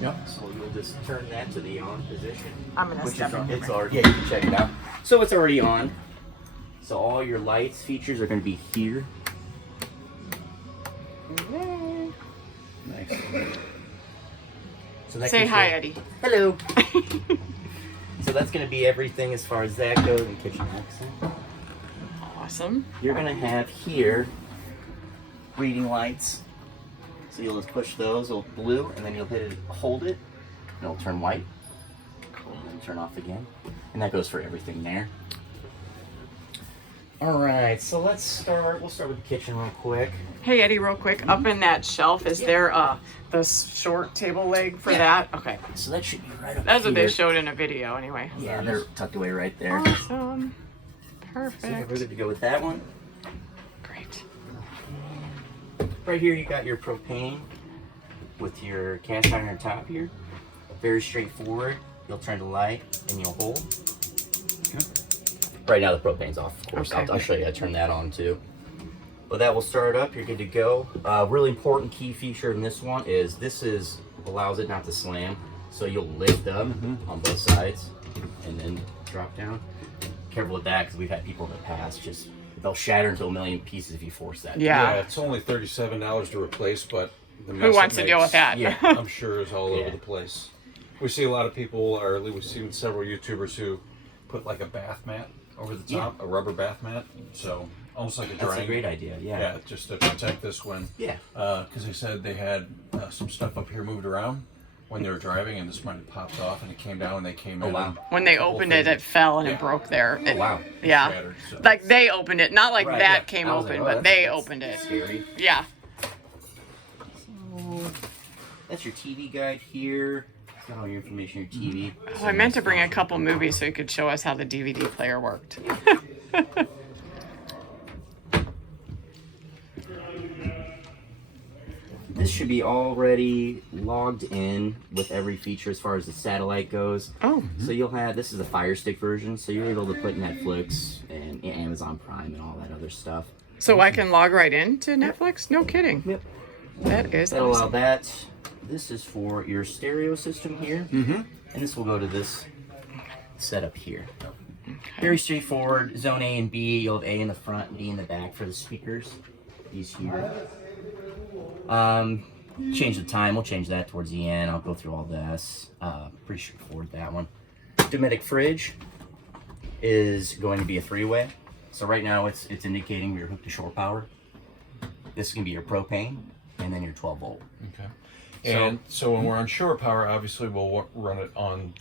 Yep. So you'll just turn that to the on position. I'm gonna which step over. it's already, yeah, you can check it out. So it's already on. So all your lights features are going to be here. Nice. So that Say can hi, show- Eddie. Hello. So that's going to be everything as far as that goes in kitchen accent. Awesome. You're going to have here reading lights. So you'll just push those, it'll blue, and then you'll hit it, hold it, and it'll turn white. And then turn off again. And that goes for everything there. Alright, so we'll start with the kitchen real quick. Hey, Eddie, real quick. Up in that shelf, is there the short table leg for that? Okay. So that should be right up That's what here. they showed in a video anyway. Yeah, they're tucked away right there. Awesome. So we're Perfect. good to go with that one. Great. Right here you got your propane with your cast iron top here. Very straightforward. You'll turn the light and you'll hold. Okay. Right now the propane's off, of course. Okay. I'll show you how to turn that on too. But that will start up. You're good to go. Really important key feature in this one is allows it not to slam. So you'll lift up on both sides and then drop down. Careful with that because we've had people in the past they'll shatter into a million pieces if you force that. Yeah. It's only $37 to replace, but the Who mess wants it to deal makes, with that? Yeah. I'm sure is all Yeah. over the place. We see a lot of people, or we've seen several YouTubers who put like a bath mat over the top, a rubber bath mat. So almost like a That's drying. a great idea. Yeah, just to protect this one. Yeah. Because they said they had some stuff up here moved around when they were driving, and this might have popped off, and it came down, and they came in. wow. and When they the whole opened it, thing it fell and Yeah. it broke there. It- Wow. Yeah. shattered, so. Like they opened it, not like Right, that yeah. came I was open, like, oh, but they that's opened it. Scary. Yeah. So that's your TV guide here. It's got all your information, your TV. Oh, I meant to bring a couple movies so you could show us how the DVD player worked. This should be already logged in with every feature as far as the satellite goes. Oh. So you'll have, this is the Fire Stick version, so you're able to put Netflix and Amazon Prime and all that other stuff. So I can log right into Netflix? No kidding. Yep. That is That'll allow awesome. that. This is for your stereo system here. And this will go to this setup here. Very straightforward. Zone A and B. You'll have A in the front and B in the back for the speakers. These here. Change the time. We'll change that towards the end. I'll go through all this. Pretty straightforward, that one. Dometic fridge is going to be a three-way. So right now it's indicating you're hooked to shore power. This can be your propane and then your 12 volt. Okay. And so when we're on shore power, obviously we'll run it on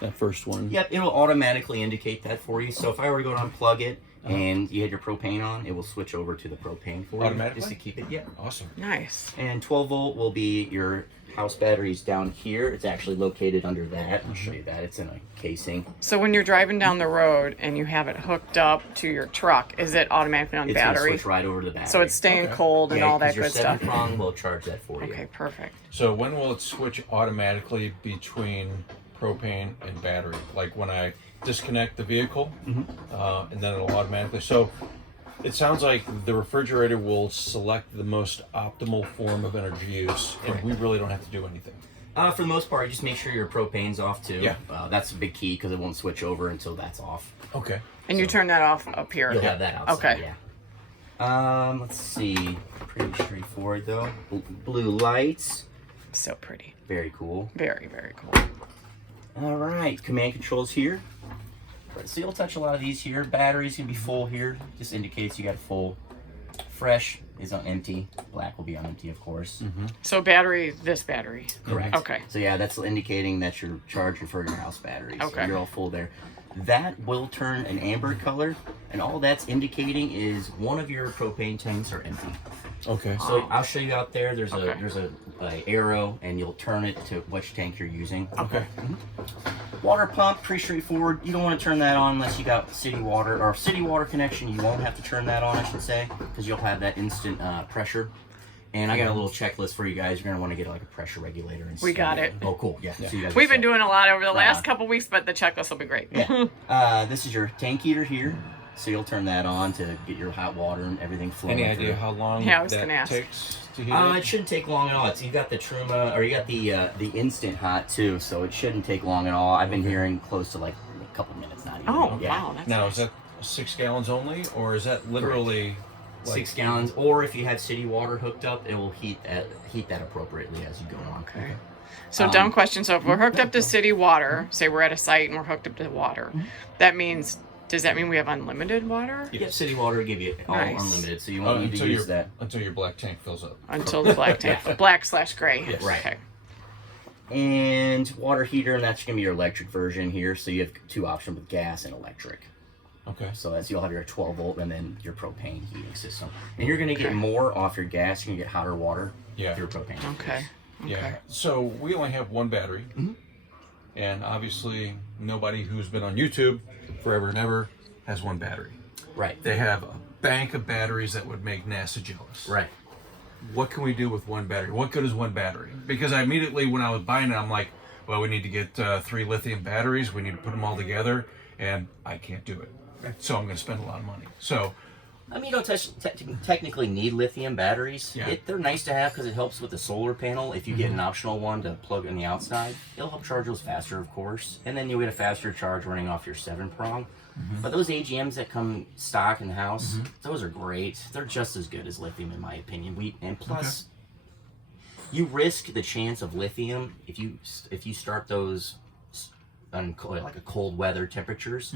that first one. Yep, it'll automatically indicate that for you. So if I were to go to unplug it and you had your propane on, it will switch over to the propane for you. Automatically? Just to keep it, yeah. Awesome. Nice. And 12 volt will be your house batteries down here. It's actually located under that. I'll show you that. It's in a casing. So when you're driving down the road and you have it hooked up to your truck, is it automatically on It's going to battery? switch right over to the battery. So it's staying cold and Yeah, all 'cause that your good stuff. 7-prong will charge that for you. Okay, perfect. So when will it switch automatically between propane and battery? Like when I disconnect the vehicle, and then it'll automatically. So it sounds like the refrigerator will select the most optimal form of energy use, and we really don't have to do anything. For the most part, just make sure your propane's off too. Yeah. That's a big key because it won't switch over until that's off. Okay. And you turn that off up here. You'll have that outside. Okay. Yeah. Let's see. Pretty straightforward though. Blue lights. So pretty. Very cool. Very, very cool. All right. Command controls here. So you'll touch a lot of these here. Batteries can be full here. Just indicates you got full. Fresh is on empty. Black will be on empty, of course. So battery, this battery. Correct. Okay. So yeah, that's indicating that you're charging for your house battery. So Okay. you're all full there. That will turn an amber color, and all that's indicating is one of your propane tanks are empty. Okay. So I'll show you out there. There's Okay. a arrow, and you'll turn it to which tank you're using. Okay. Water pump, pretty straightforward. You don't want to turn that on unless you got city water or city water connection. You won't have to turn that on, I should say, because you'll have that instant pressure. And I got a little checklist for you guys. You're gonna want to get like a pressure regulator. And We got it. Oh, cool. Yeah. So you guys We've are been set. doing a lot over the last on. couple weeks, but the checklist will be great. Yeah. This is your tank heater here. So you'll turn that on to get your hot water and everything flowing. Any idea through. how long Yeah, I was that gonna ask. takes to heat It it? shouldn't take long at all. You got the Truma, or you got the instant hot too, so it shouldn't take long at all. I've been hearing close to like a couple minutes, not even. Oh, yeah. wow. That's Now, nice. is that 6 gallons only, or is that literally like, 6 gallons, or if you have city water hooked up, it will heat that appropriately as you go on. Okay. So dumb question. So if we're hooked up to city water, say we're at a site and we're hooked up to water, does that mean we have unlimited water? Yeah, city water will give you all Nice. unlimited, so you won't need to until use that. until your black tank fills up. Until the black tank, black/gray. Yes. Right. Okay. And water heater, and that's gonna be your electric version here. So you have 2 options with gas and electric. Okay. So that's you'll have your 12 volt and then your propane heating system. And you're gonna get Okay. more off your gas. You're gonna get hotter water. Yeah. Your propane. Okay. Yeah. Okay. So we only have one battery, and obviously nobody who's been on YouTube forever and ever has one battery. Right. They have a bank of batteries that would make NASA jealous. Right. What can we do with one battery? What good is one battery? Because I immediately, when I was buying it, I'm like, well, we need to get 3 lithium batteries. We need to put them all together, and I can't do it. So I'm going to spend a lot of money. So I mean, you don't technically need lithium batteries. Yeah. They're nice to have because it helps with the solar panel. If you get an optional one to plug on the outside, it'll help charge those faster, of course. And then you'll get a faster charge running off your 7-prong. But those AGMs that come stock in the house, those are great. They're just as good as lithium, in my opinion. And plus, you risk the chance of lithium if you start those on like a cold weather temperatures.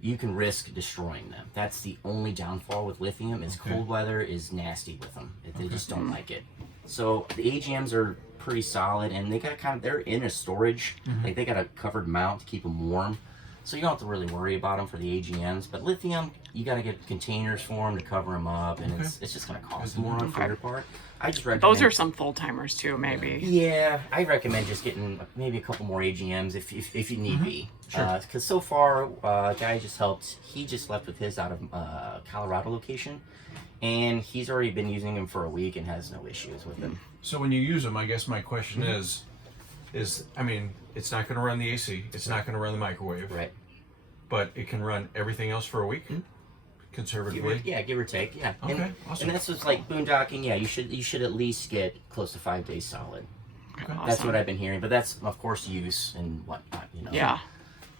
You can risk destroying them. That's the only downfall with lithium is cold weather is nasty with them. They just don't like it. So the AGMs are pretty solid, and they got they're in a storage. Like they got a covered mount to keep them warm. So you don't have to really worry about them for the AGMs. But lithium, you got to get containers for them to cover them up, and it's just going to cost more on your part. I just recommend. Those are some full timers too, maybe. Yeah, I recommend just getting maybe a couple more AGMs if you need be. Because so far, a guy just helped. He just left with his out of Colorado location, and he's already been using them for a week and has no issues with them. So when you use them, I guess my question is, I mean, it's not going to run the AC, it's not going to run the microwave, Right. but it can run everything else for a week, conservatively. Give or take. Yeah. Okay, awesome. And that's what's like boondocking. Yeah, you should at least get close to 5 days solid. Okay. Awesome. That's what I've been hearing. But that's of course use and whatnot. You know. Yeah.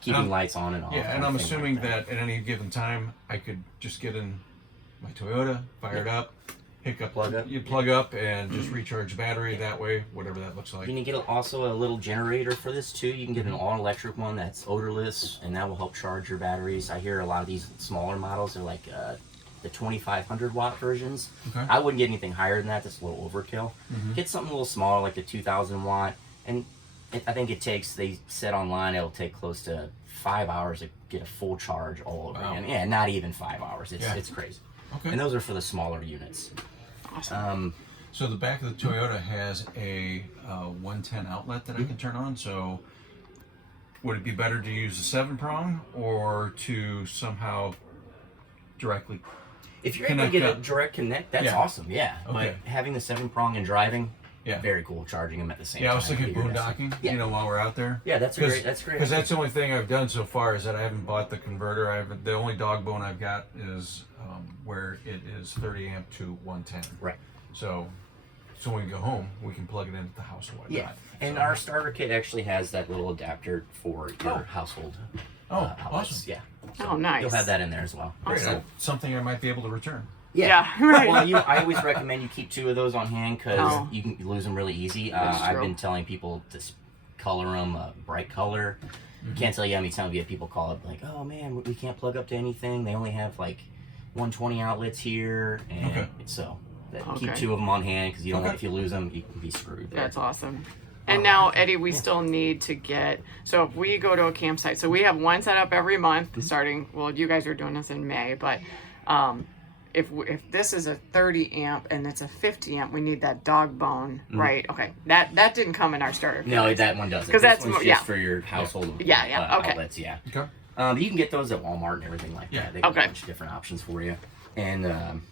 Keeping lights on and off. Yeah, and I'm things like assuming that at any given time, I could just get in my Toyota, fire it up, you plug up, and just recharge the battery that way, whatever that looks like. You can get also a little generator for this too. You can get an all-electric one that's odorless, and that will help charge your batteries. I hear a lot of these smaller models are like the 2,500 watt versions. Okay. I wouldn't get anything higher than that. That's a little overkill. Get something a little smaller, like the 2,000 watt, and I think it takes. They said online it'll take close to 5 hours to get a full charge all over again. Yeah, not even 5 hours. It's crazy. Okay. And those are for the smaller units. Awesome. So the back of the Toyota has a 110 outlet that I can turn on. So would it be better to use the 7-prong or to somehow directly? If you're able to Connect get a up. direct connect, that's Yeah. awesome. Yeah. Okay. But having the 7-prong and driving, Yeah. very cool. Charging them at the same time. Yeah, I was thinking would be your best. boondocking. Yeah. You know, while we're out there. Yeah, that's great. That's great. Because that's the only thing I've done so far is that I haven't bought the converter. The only dog bone I've got is where it is 30 amp to 110. Right. So when we go home, we can plug it into the house or whatnot. Yeah. And So- our starter kit actually has that little adapter for your household. Oh, outlets. awesome. Yeah. Oh, nice. You'll have that in there as well. Great. So- Something I might be able to return. Yeah, right. Well, I always recommend you keep 2 of those on hand because Oh. you can lose them really easy. That's I've true. been telling people to color them a bright color. Can't tell you how many times we have people call up like, "Oh man, we can't plug up to anything. They only have like 120 outlets here," and Okay. so keep Okay. 2 of them on hand because you don't Okay. want if you lose them, you can be screwed. There. That's awesome. And now, Eddie, we still need to get, so if we go to a campsite, so we have one set up every month starting, well, you guys are doing this in May, but if this is a 30 amp and it's a 50 amp, we need that dog bone, right? Okay. That didn't come in our starter kit. No, that one doesn't. 'Cause This that's one's more- just yeah. for your household. Yeah, okay. Outlets, yeah. Okay. You can get those at Walmart and everything like Yeah. that. They got Okay. a bunch of different options for you. And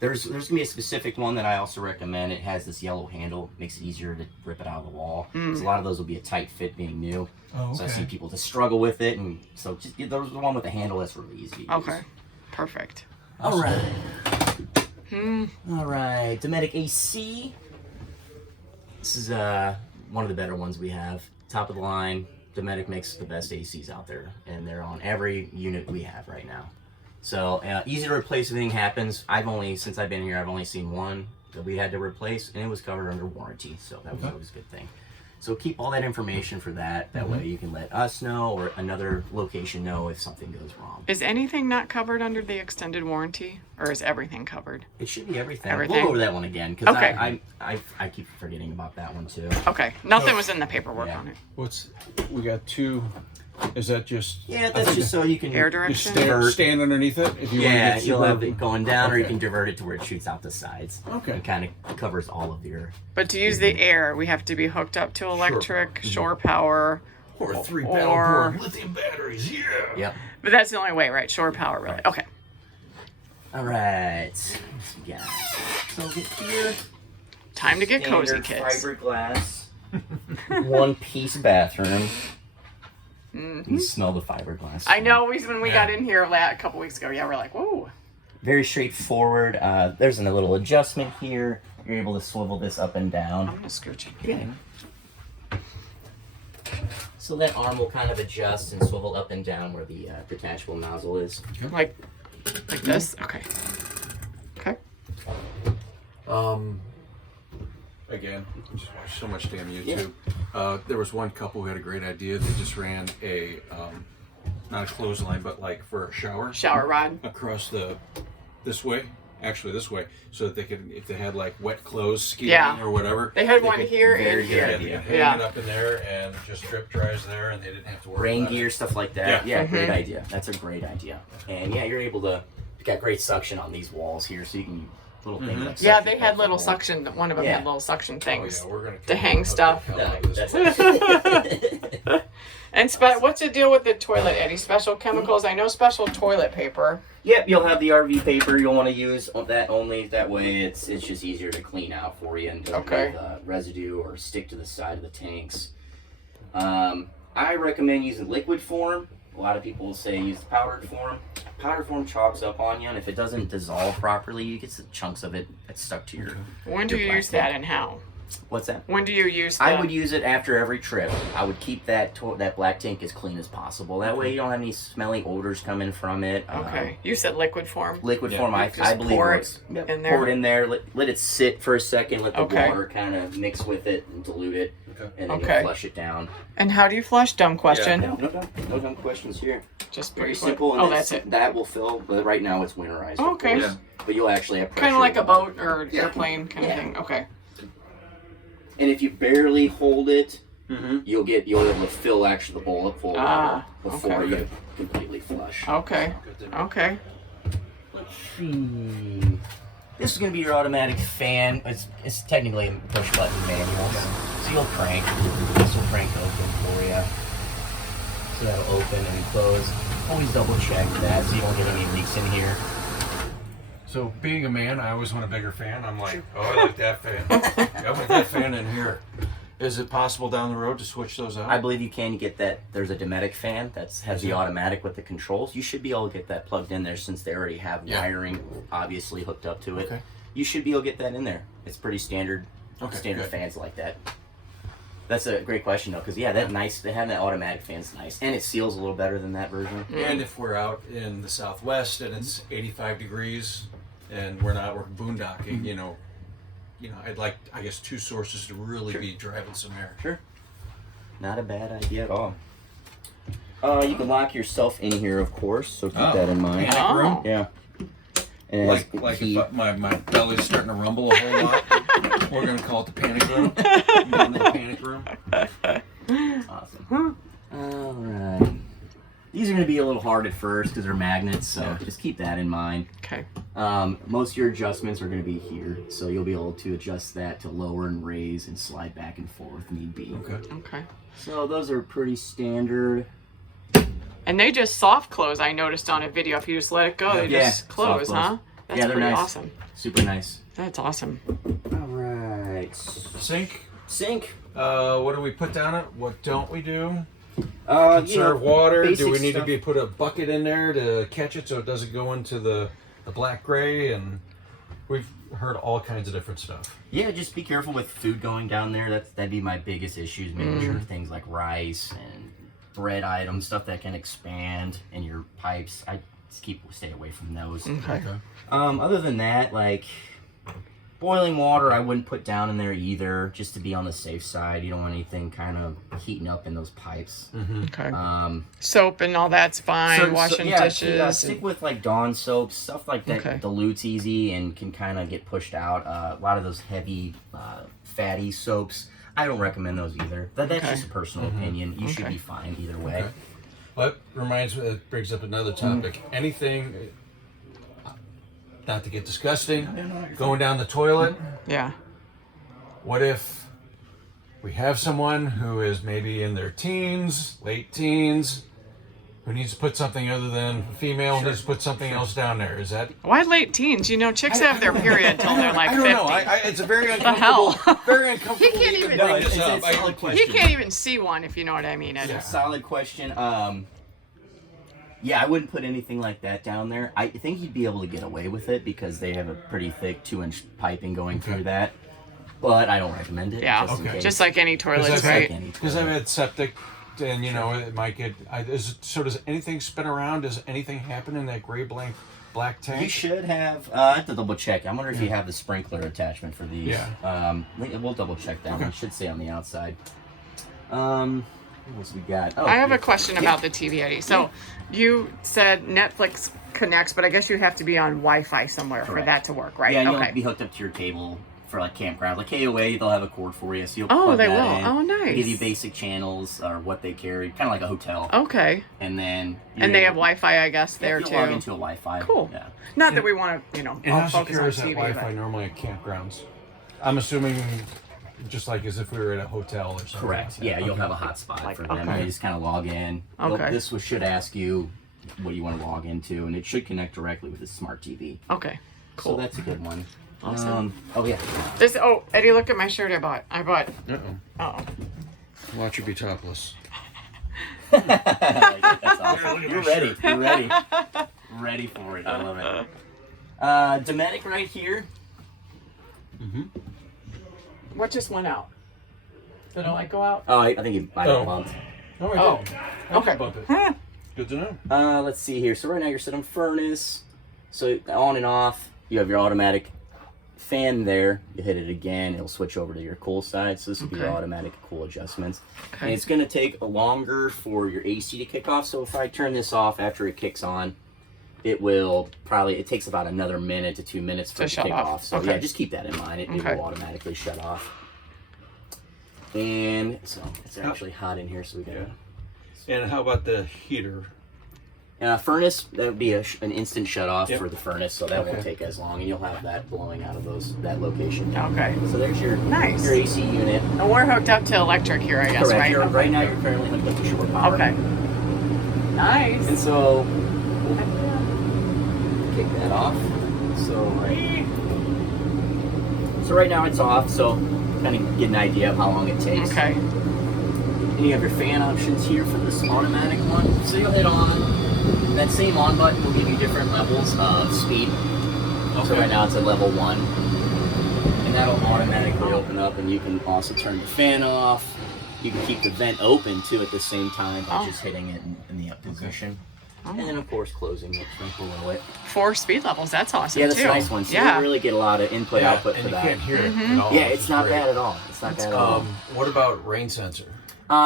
there's gonna be a specific one that I also recommend. It has this yellow handle, makes it easier to rip it out of the wall. 'Cause a lot of those will be a tight fit being new. Oh, So I okay. see people just struggle with it, and so just get those the one with the handle that's really easy. To Okay. use. Perfect. All right. All right. Dometic AC. This is one of the better ones we have. Top of the line. Dometic makes the best ACs out there, and they're on every unit we have right now. So easy to replace if anything happens. Since I've been here, I've only seen one that we had to replace, and it was covered under warranty, so that was always a good thing. So keep all that information for that. That way you can let us know or another location know if something goes wrong. Is anything not covered under the extended warranty, or is everything covered? It should be everything. Everything? We'll go over that one again because Okay. I keep forgetting about that one too. Okay, nothing was in the paperwork Yeah. on it. We got two. Is that just? Yeah, that's just so you can Air You direction? stand underneath it if you want to Yeah, get you'll super. have it going down, or you Okay. can divert it to where it shoots out the sides. Okay. It kind of covers all of your. But to use the air, we have to be hooked up to electric, shore power. Or a 3 Or- pound board, lithium batteries. Yeah. Yep. But that's the only way, right? Shore power, really. Okay. All right. Yeah. So get here. Time to get cozy, Standard kids. Fiberglass. One-piece bathroom. You smell the fiberglass. I know when we got in here a couple weeks ago, we're like, whoa. Very straightforward. There's a little adjustment here. You're able to swivel this up and down. I'm going to scooch it. Yeah. So that arm will kind of adjust and swivel up and down where the detachable nozzle is. Like this? Okay. Okay. Again, just watch so much damn YouTube. There was one couple who had a great idea. They just ran a, not a clothesline, but like for a shower. Shower rod. Across this way, so that they could, if they had like wet clothes, skiing Yeah. or whatever. They had one could- here very and good here. Yeah, they idea. could hang Yeah. it up in there and just drip dries there, and they didn't have to worry Rain about gear, it. stuff like that. Yeah. Yeah, great idea. That's a great idea. And yeah, you're able to, you got great suction on these walls here, so you can little things like Yeah, suction they cups had on little the wall. suction. One of them Yeah. had little suction Oh, things. yeah, we're gonna to hang stuff. No, This that's And what's the deal with the toilet, Eddie? Special chemicals? I know special toilet paper. Yep, you'll have the RV paper. You'll want to use that only. That way, it's just easier to clean out for you and don't Okay. leave residue or stick to the side of the tanks. I recommend using liquid form. A lot of people will say use the powdered form. Powdered form chalks up on you, and if it doesn't dissolve properly, you get some chunks of it that's stuck to your. When do your you black use that tank. and how? What's that? When do you use that? I would use it after every trip. I would keep that black tank as clean as possible. That way, you don't have any smelly odors coming from it. Okay. You said liquid form? Liquid Yeah. form, I Just believe pour it works. in there? Pour it in there. Let it sit for a second. Let the Okay. water kind of mix with it and dilute it, Okay. and then Okay. you flush it down. And how do you flush? Dumb question. No dumb questions here. Just Very pretty simple. And Oh, that's it. That will fill. But right now it's winterized. Oh, of okay. course. But you'll actually have pressure. Kind of like a boat or Yeah. airplane kind of Yeah. thing. Okay. And if you barely hold it, Mm-hmm. you'll be able to fill actually the bowl up full of water before okay. you completely flush. Okay. Okay. Let's see. This is going to be your automatic fan. It's technically a push button manual. So you'll crank. This will crank open for you. So that'll open and close. Always double check that so you don't get any leaks in here. So being a man, I always want a bigger fan. I'm like, oh, I like that fan. I want that fan in here. Is it possible down the road to switch those out? I believe you can get that. There's a Dometic fan that has the automatic with the controls. You should be able to get that plugged in there since they already have wiring obviously hooked up to it. Okay. You should be able to get that in there. It's pretty standard. Standard good. fans like that. That's a great question though, because they have that automatic fan's nice, and it seals a little better than that version. And if we're out in the Southwest and it's 85 degrees and we're boondocking, you know, I'd like, I guess, two sources to really be driving some air. Sure. Not a bad idea at all. You can lock yourself in here, of course, so keep that in mind. Panic room? Oh. Yeah. And it has Like key- if my belly's starting to rumble a whole lot, we're gonna call it the panic room. The panic room. Awesome. All right. These are going to be a little hard at first because they're magnets, so just keep that in mind. Okay. Most of your adjustments are going to be here, so you'll be able to adjust that to lower and raise and slide back and forth if need be. Okay. Okay. So those are pretty standard. And they just soft close. I noticed on a video. If you just let it go, they Yeah, just close, soft close. huh? That's Yeah, they're pretty nice. awesome. Super nice. That's awesome. All right. Sink. Sink. What do we put down it? What don't we do? Conserve water? Do basic we need stuff. to put a bucket in there to catch it so it doesn't go into the black gray? And we've heard all kinds of different stuff. Yeah, just be careful with food going down there. That'd be my biggest issue, is making sure things like rice and bread items, stuff that can expand in your pipes. I just stay away from those. Okay. Other than that, like boiling water, I wouldn't put down in there either, just to be on the safe side. You don't want anything kind of heating up in those pipes. Okay. Um, Soap and all that's fine. Washing dishes. stick with like Dawn soap, stuff like that. Okay. Dilutes easy and can kind of get pushed out. A lot of those heavy, fatty soaps, I don't recommend those either. That's Okay. just a personal opinion. You should Okay. be fine either way. Okay. Well, that reminds me, that brings up another topic. Anything, not to get disgusting, going down the toilet. Yeah. What if we have someone who is maybe in their teens, late teens, who needs to put something other than female, needs to put something else down there? Is that? Why late teens? You know, chicks have their period till they're like I don't 50. know. It's a very hell? uncomfortable, very uncomfortable. He can't to even- bring No, this it's a up. solid He question. can't even see one, if you know what I mean. Yeah. Solid question. Yeah, I wouldn't put anything like that down there. I think you'd be able to get away with it because they have a pretty thick 2-inch piping going through that. But I don't recommend it. Yeah. just in case. Just like any toilets, I've right? had- Because I've had septic, and you know it might get. So does anything spin around? Does anything happen in that gray black tank? You should have. I have to double check. I wonder if you have the sprinkler attachment for these. Yeah. We'll double check that Okay. one. It should say on the outside. What else we got? Oh, I have yeah. a question about the TV, Eddie. So you said Netflix connects, but I guess you have to be on Wi-Fi somewhere for Correct. that to work, right? Yeah, and Okay. you'll be hooked up to your cable for like campground. Like KOA, they'll have a cord for you, so you'll Oh, plug they that will. in. Oh, They nice. give you basic channels or what they carry, kind of like a hotel. Okay. And then And they have Wi-Fi, I guess, there you'll too. log into a Wi-Fi. Cool. Yeah. Not that we want to, And all how focus secure on is that TV, Wi-Fi but normally at campgrounds? I'm assuming just like as if we were at a hotel or something. Correct. Yeah, you'll have a hotspot Like, for them. okay. You just kind of log in. Okay. This should ask you what you want to log into, and it should connect directly with the smart TV. okay. Cool. So that's a good one. Awesome. Oh yeah. Eddie, look at my shirt I bought. Uh-oh. Oh. Watch you be topless. That's awesome. You're ready. You're ready. Ready for it. I love it. Dometic right here. What just went out? Did the light go out? Oh, I think you might have Oh. bumped. No, I Oh. didn't. Okay. Bump it. Huh. Good to know. Let's see here. So right now you're set on furnace. So on and off, you have your automatic fan there. You hit it again, it'll switch over to your cool side. So this will be your Okay. automatic cool adjustments. Okay. And it's going to take longer for your AC to kick off. So if I turn this off after it kicks on, it takes about another minute to 2 minutes for To it to shut kick off. off. So Okay. yeah, just keep that in mind. It Okay. will automatically shut off. And so it's actually hot in here, so we got And how about the heater? furnace. That would be an instant shut off Yep. for the furnace, so that won't Okay. take as long, and you'll have that blowing out of that location. Okay. So there's your Nice. your AC unit. And we're hooked up to electric here, I guess, Correct. right? Right now you're currently hooked up to shore power. Okay. Nice. And so we'll kick that off. So right now it's off, so kind of get an idea of how long it takes. Okay. And you have your fan options here for this automatic one. So you'll hit on. That same on button will give you different levels of speed. So right now it's at level 1. And that'll automatically open up, and you can also turn the fan off. You can keep the vent open too at the same time by just hitting it in the up position. And then of course closing it below it. 4 speed levels. That's awesome Yeah, that's too. a nice one. So Yeah. you really get a lot of input output and for you that. can't hear it Mm-hmm. at all. Yeah, which it's is not great. bad at all. It's not bad at all. What about rain sensor?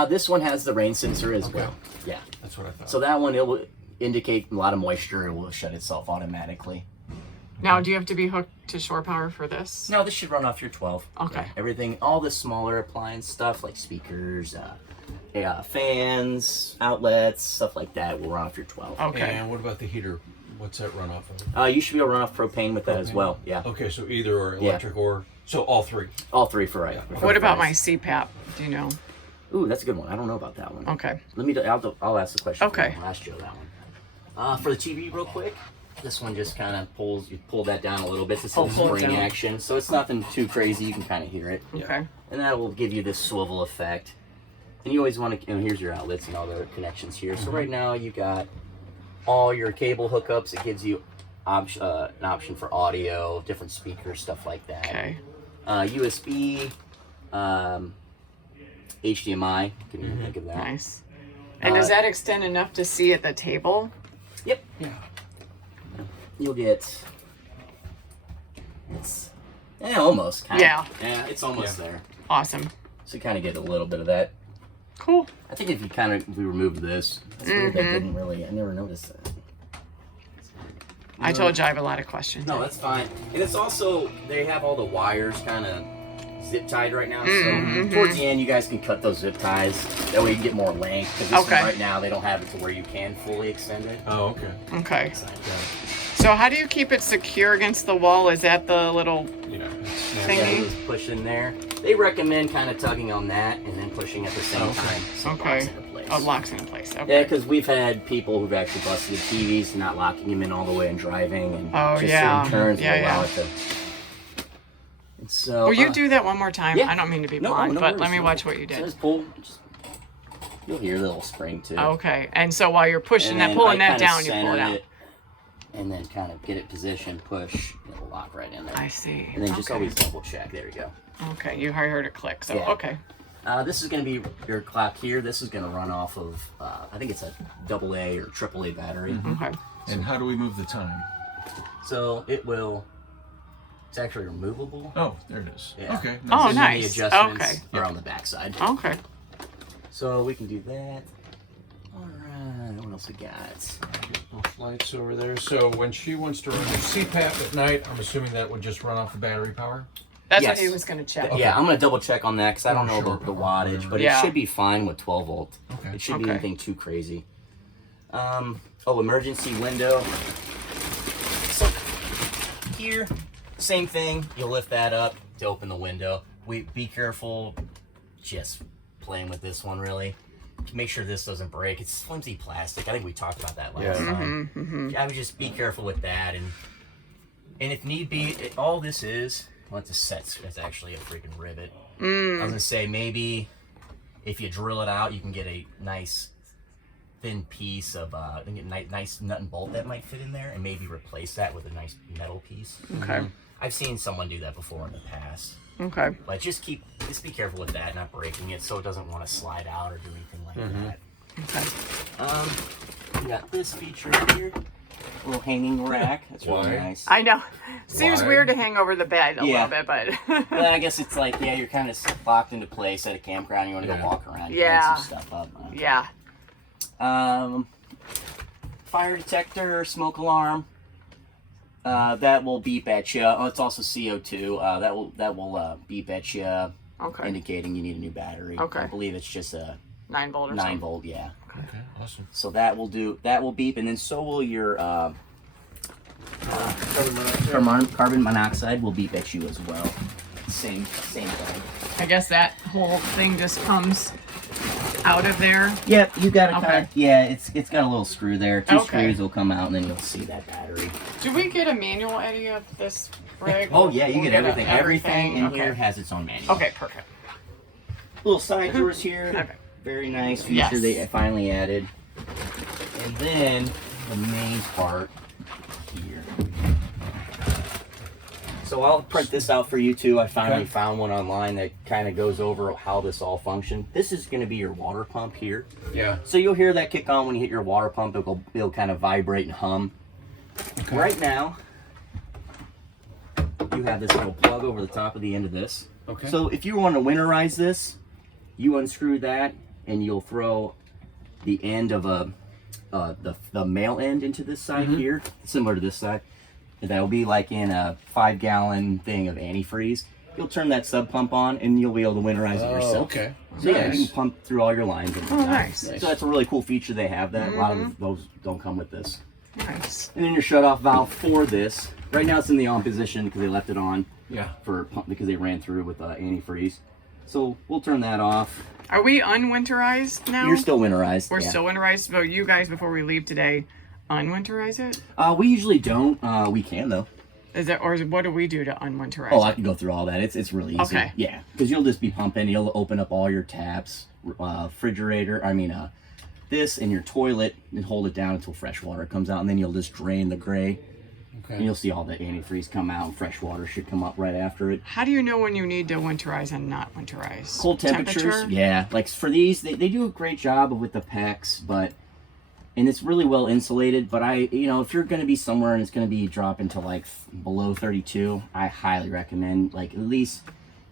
This one has the rain sensor as well. Yeah. That's what I thought. So that one, it will indicate a lot of moisture. It will shut itself automatically. Now, do you have to be hooked to shore power for this? No, this should run off your 12. Okay. Yeah, everything, all the smaller appliance stuff like speakers, fans, outlets, stuff like that will run off your 12. Okay. And what about the heater? What's that run off of? You should be able to run off propane with that as well. Yeah. Okay, so either or electric or so all three. All three for right. for What about my furnace. CPAP? Do you know? Ooh, that's a good one. I don't know about that one. Okay. I'll ask the question. Okay. I'll ask Joe that one. For the TV, real quick. This one just kind of you pull that down a little bit. It's a pull it spring down. action, so it's nothing too crazy. You can kind of hear it. Okay. And that will give you this swivel effect. And you always want to, and here's your outlets and all the connections here. Mm-hmm. So right now you got all your cable hookups. It gives you an option for audio, different speakers, stuff like that. Okay. USB, HDMI. Can you think of that? Nice. And does that extend enough to see at the table? Yep. Yeah. You'll get. It's almost. Kinda. Yeah. Yeah, it's almost there. Awesome. So you kind of get a little bit of that. Cool. I think if we removed this, that's weird. That didn't really. I never noticed that. I told you I have a lot of questions. No, that's fine. And it's also, they have all the wires kind of zip tied right now. So towards the end, you guys can cut those zip ties. That way you can get more length. Because this Okay. one right now, they don't have it to where you can fully extend it. Oh, okay. Okay. Yeah. So how do you keep it secure against the wall? Is that the little You know, it's Thing. Yeah, just push in there. They recommend kind of tugging on that and then pushing at the same Okay. time. So it okay? locks into place. Oh, locks in place. Yeah, Okay. because we've had people who've actually busted TVs, not locking them in all the way and driving, and Oh, just yeah. certain turns Yeah, will allow yeah. it to. And so, Will you do that one more time? yeah. I don't mean to be No, blunt, no but worries, let me no. watch what you So did. just pull. You'll hear the little spring too. Okay. And so while you're pushing And that, then pulling I that kinda down, you pull center it out. and then kind of get it positioned, push, it'll lock right in there. I see. And then just Okay. always double check. There you go. Okay, you heard it click. So Yeah. okay. This is going to be your clock here. This is going to run off of, I think it's a AA or AAA battery. Okay. And how do we move the time? So it will, it's actually removable. Oh, there it is. Yeah. Okay. Oh, And then nice. The adjustments Okay. are on the back side. Okay. So we can do that. All right, what else we got? Both lights over there. So when she wants to run the CPAP at night, I'm assuming that would just run off the battery power? That's Yes. what he was going to check. Yeah, I'm going to double check on that because I don't know Sure. the wattage, but Yeah. it should be fine with 12 volt. Okay. It shouldn't Okay. be anything too crazy. Emergency window. So here, same thing. You lift that up to open the window. Be careful, just playing with this one really. Make sure this doesn't break. It's flimsy plastic. I think we talked about that last time. I would just be careful with that, and if need be, all this is. Well, it's a set. It's actually a freaking rivet. I was gonna say maybe if you drill it out, you can get a nice thin piece of nice nut and bolt that might fit in there, and maybe replace that with a nice metal piece. Okay. I've seen someone do that before in the past, Okay. but just be careful with that, not breaking it, so it doesn't want to slide out or do anything like that. Okay. We got this feature here, a little hanging rack. That's really Why? nice. I know. Seems Why? weird to hang over the bed a Yeah. little bit, Well, but I guess it's like, you're kind of locked into place at a campground. You want to Yeah. go walk around, Yeah. clean some stuff up. yeah. Fire detector, smoke alarm. That will beep at you. Oh, it's also CO2. That will beep at you, Okay. indicating you need a new battery. Okay. I believe it's just a 9 volt or 9 something. volt. Yeah. Okay, awesome. So that will beep, and then so will your carbon monoxide will beep at you as well. Same thing. I guess that whole thing just comes out of there. Yep, you got to Okay. kind of, yeah, it's got a little screw there. Two Okay. screws will come out, and then you'll see that battery. Do we get a manual, Eddie, of this rig? Oh yeah, you We'll get everything. Everything in Okay. here has its own manual. Okay, perfect. Little side drawers here. Okay. Very nice feature Yes. they finally added. And then the main part here. So I'll print this out for you too. I finally Okay. found one online that kind of goes over how this all functions. This is going to be your water pump here. Yeah. So you'll hear that kick on when you hit your water pump. It'll kind of vibrate and hum. Okay. Right now, you have this little plug over the top of the end of this. Okay. So if you want to winterize this, you unscrew that and you'll throw the end of the male end into this side here, similar to this side. And that'll be like in a 5-gallon thing of antifreeze. You'll turn that sub pump on and you'll be able to winterize it yourself. Oh, okay. So yeah, you Nice. can pump through all your lines. And whatnot. nice. So that's a really cool feature they have. That a lot of those don't come with this. Nice. And then your shut-off valve for this. Right now it's in the on position because they left it on Yeah. for pump because they ran through with antifreeze. So we'll turn that off. Are we unwinterized now? You're still winterized. We're yeah. still winterized, but you guys, before we leave today, unwinterize it? We usually don't. We can though. Is it, or what do we do to unwinterize? Oh, I can go through all that. It's really easy. Okay. Yeah, because you'll just be pumping. You'll open up all your taps, refrigerator. This and your toilet, and hold it down until fresh water comes out, and then you'll just drain the gray. Okay. And you'll see all the antifreeze come out, and fresh water should come up right after it. How do you know when you need to winterize and not winterize? Cold temperatures, yeah. Like for these, they do a great job with the PEX, and it's really well insulated. But if you're going to be somewhere and it's going to be dropping to like below 32, I highly recommend like at least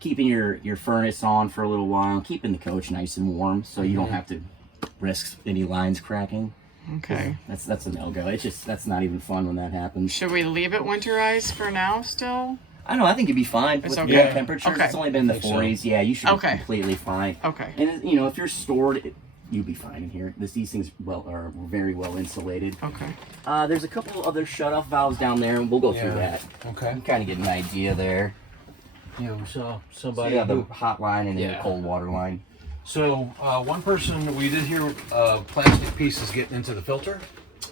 keeping your furnace on for a little while, keeping the coach nice and warm, so you don't have to risk any lines cracking. Okay. That's a no-go. It's just, that's not even fun when that happens. Should we leave it winterized for now still? I don't know, I think it'd be fine with okay. low temperatures. Okay. It's only been in the I think 40s. Yeah, you should Okay. be completely fine. Okay. And if you're stored, you'll be fine in here. These things are very well insulated. Okay. There's a couple other shut-off valves down there, and we'll go through that. Okay. You kind of get an idea there. Yeah, we saw So somebody. you have the who- hot line and then the Yeah. cold water line. So one person, we did hear plastic pieces getting into the filter.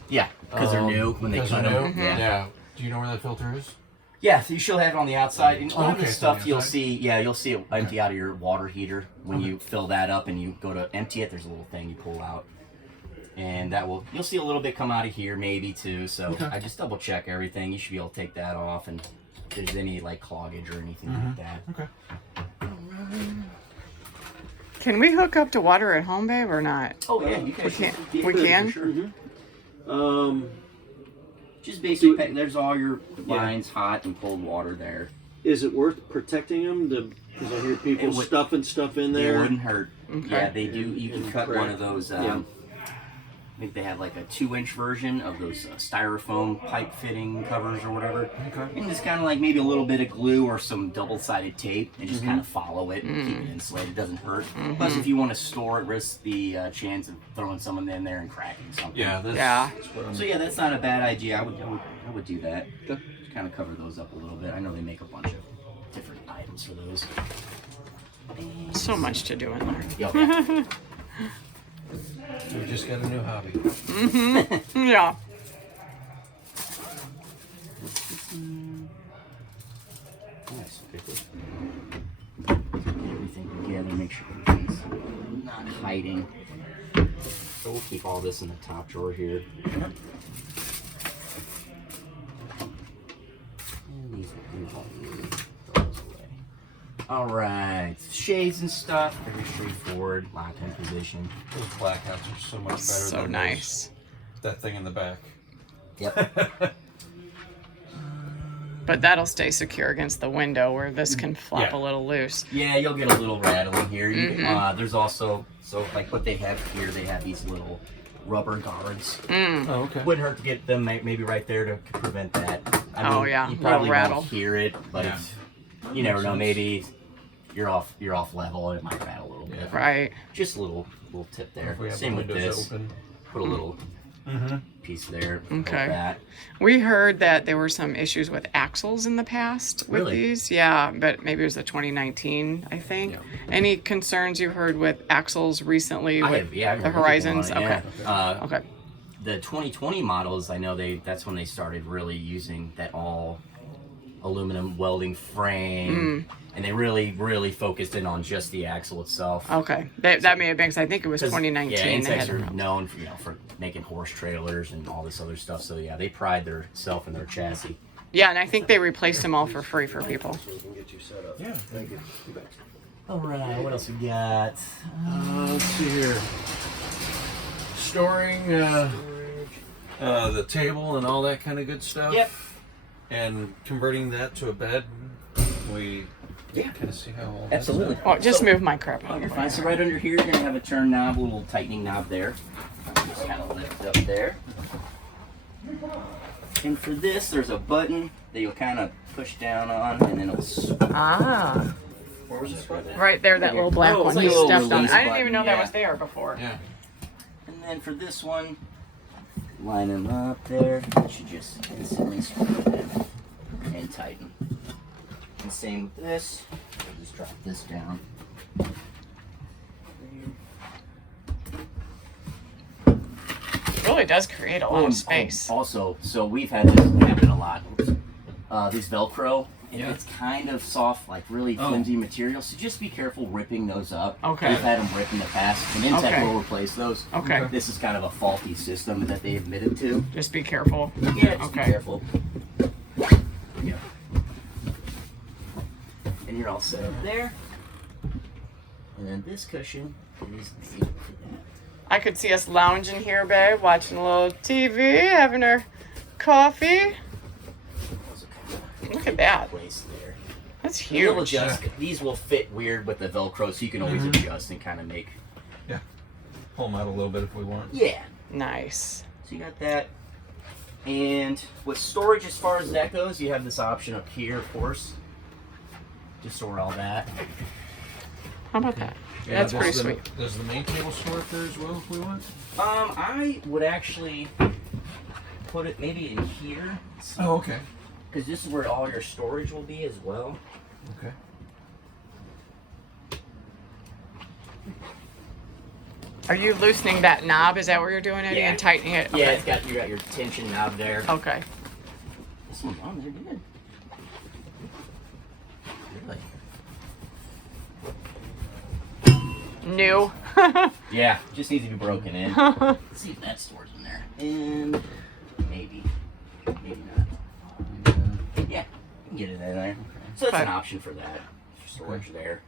Yeah, because they're new when they Because cut they're them. new? Yeah. Do you know where that filter is? Yeah, so you should have it on the outside. And a lot of okay, the it's on stuff the you'll outside. see, you'll see it empty out of your water heater. When you fill that up and you go to empty it, there's a little thing you pull out. And you'll see a little bit come out of here maybe too. So I just double check everything. You should be able to take that off, and if there's any like cloggage or anything like that. Okay. Can we hook up to water at home, babe, or not? Oh yeah, you We can. can. We can. Sure. Just basic. There's all your lines, hot and cold water there. Is it worth protecting them? Because I hear people It would- stuffing stuff in It there. wouldn't hurt. Okay. Yeah, they do. You can cut one of those. Yeah. I think they have like a 2-inch version of those styrofoam pipe fitting covers or whatever. Okay. And just kind of like maybe a little bit of glue or some double-sided tape and just kind of follow it and keep it insulated. It doesn't hurt. Plus, if you want to store it, risk the chance of throwing someone in there and cracking something. Yeah. That's, Yeah. That's what I'm, So yeah, that's not a bad idea. I would do that. Just kind of cover those up a little bit. I know they make a bunch of different items for those. So much to do in there. Yeah. we just got a new hobby. Yeah. Nice. Okay, cool. Everything together, make sure everything's not hiding. So we'll keep all this in the top drawer here. And these will throw those away. Alright, shades and stuff, very straightforward, locked in position. Those blackouts are so much better So than nice. that thing in the back. Yep. But that'll stay secure against the window where this can flop Yeah. a little loose. Yeah, you'll get a little rattling here. There's also, like what they have here, they have these little rubber guards. Oh, okay. Wouldn't hurt to get them maybe right there to prevent that. Oh, yeah, you little probably rattle. won't hear it, but Yeah. you never know. sense. Maybe you're off level and it might rattle a little bit. Right. Just a little tip there. If we have Same the with windows this. open. Put a little piece there. like Okay. that. We heard that there were some issues with axles in the past with Really? these. Yeah, but maybe it was the 2019, I think. Yeah. Any concerns you've heard with axles recently I with have, yeah, I've the heard people Horizons? on it, Okay. yeah. Okay. The 2020 models, I know that's when they started really using that all aluminum welding frame, and they really focused in on just the axle itself. Okay. That may have been because I think it was 'Cause, 2019. Yeah, they Intex had are them. known for making horse trailers and all this other stuff. So yeah, they pride themselves in their chassis. Yeah, and I think they replaced them all for free for people. So we can get you set up. Yeah. Thank you. All right, what else we got? Let's see here. Storing the table and all that kind of good stuff. Yep. And converting that to a bed. We kind of see how all that's Absolutely. done. Oh, just move my crap out of You're the fine. way. So right under here, you're gonna have a turn knob, a little tightening knob there. Just kind of lift up there. And for this, there's a button that you'll kind of push down on, and then it'll. Ah, Where was this button? right there, that little black Oh, one. it's like You a little stepped on. release I didn't even know button, that yeah. was there before. Yeah. And then for this one, line them up there. It should just instantly screw in and tighten. And same with this. I'll just drop this down. It really does create a lot of space. Also, so we've had this happen a lot. Oops. this Velcro, and Yeah. it's kind of soft, like really flimsy material. So just be careful ripping those up. Okay. We've had them rip in the past, and Intech Okay. will replace those. Okay. This is kind of a faulty system that they admitted to. Just be careful. Yeah, just Okay. be careful. Yeah. And you're all set up there. And then this cushion is made for that. I could see us lounging here, babe, watching a little TV, having our coffee. Also kind of Look at that. place there. That's You'll huge. adjust. These will fit weird with the Velcro, so you can always adjust and kind of make. Pull them out a little bit if we want. Yeah. Nice. So you got that. And with storage, as far as that goes, you have this option up here, of course, to store all that. How about that? That's does pretty the- sweet. Does the main table store up there as well if we want? I would actually put it maybe in here, Oh, okay. because this is where all your storage will be as well. Okay. Are you loosening that knob? Is that what you're doing, Eddie? Yeah. And tightening it? Yeah, Okay. it's got you got your tension knob there. Okay. This one's on there, good. Really? New. Yeah, just needs to be broken in. Let's see if that stores in there. And maybe not. Yeah, you can get it in there. So that's Okay. an option for that. For storage there.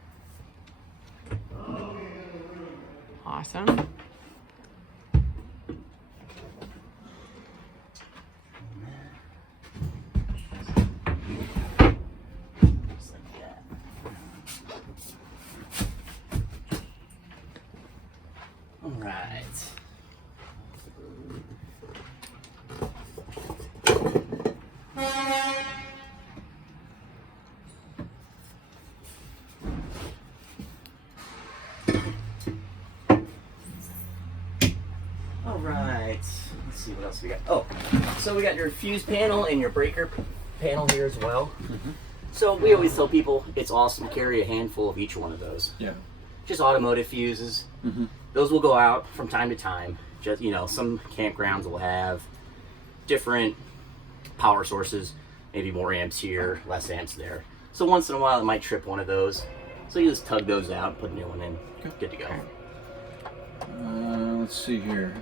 Awesome. Just like that. All right. All right. Let's see what else we got. Oh, so we got your fuse panel and your breaker panel here as well. So we always tell people it's awesome to carry a handful of each one of those. Yeah. Just automotive fuses. Those will go out from time to time. Just some campgrounds will have different power sources, maybe more amps here, less amps there. So once in a while it might trip one of those. So you just tug those out, put a new one in, good to go. Let's see here.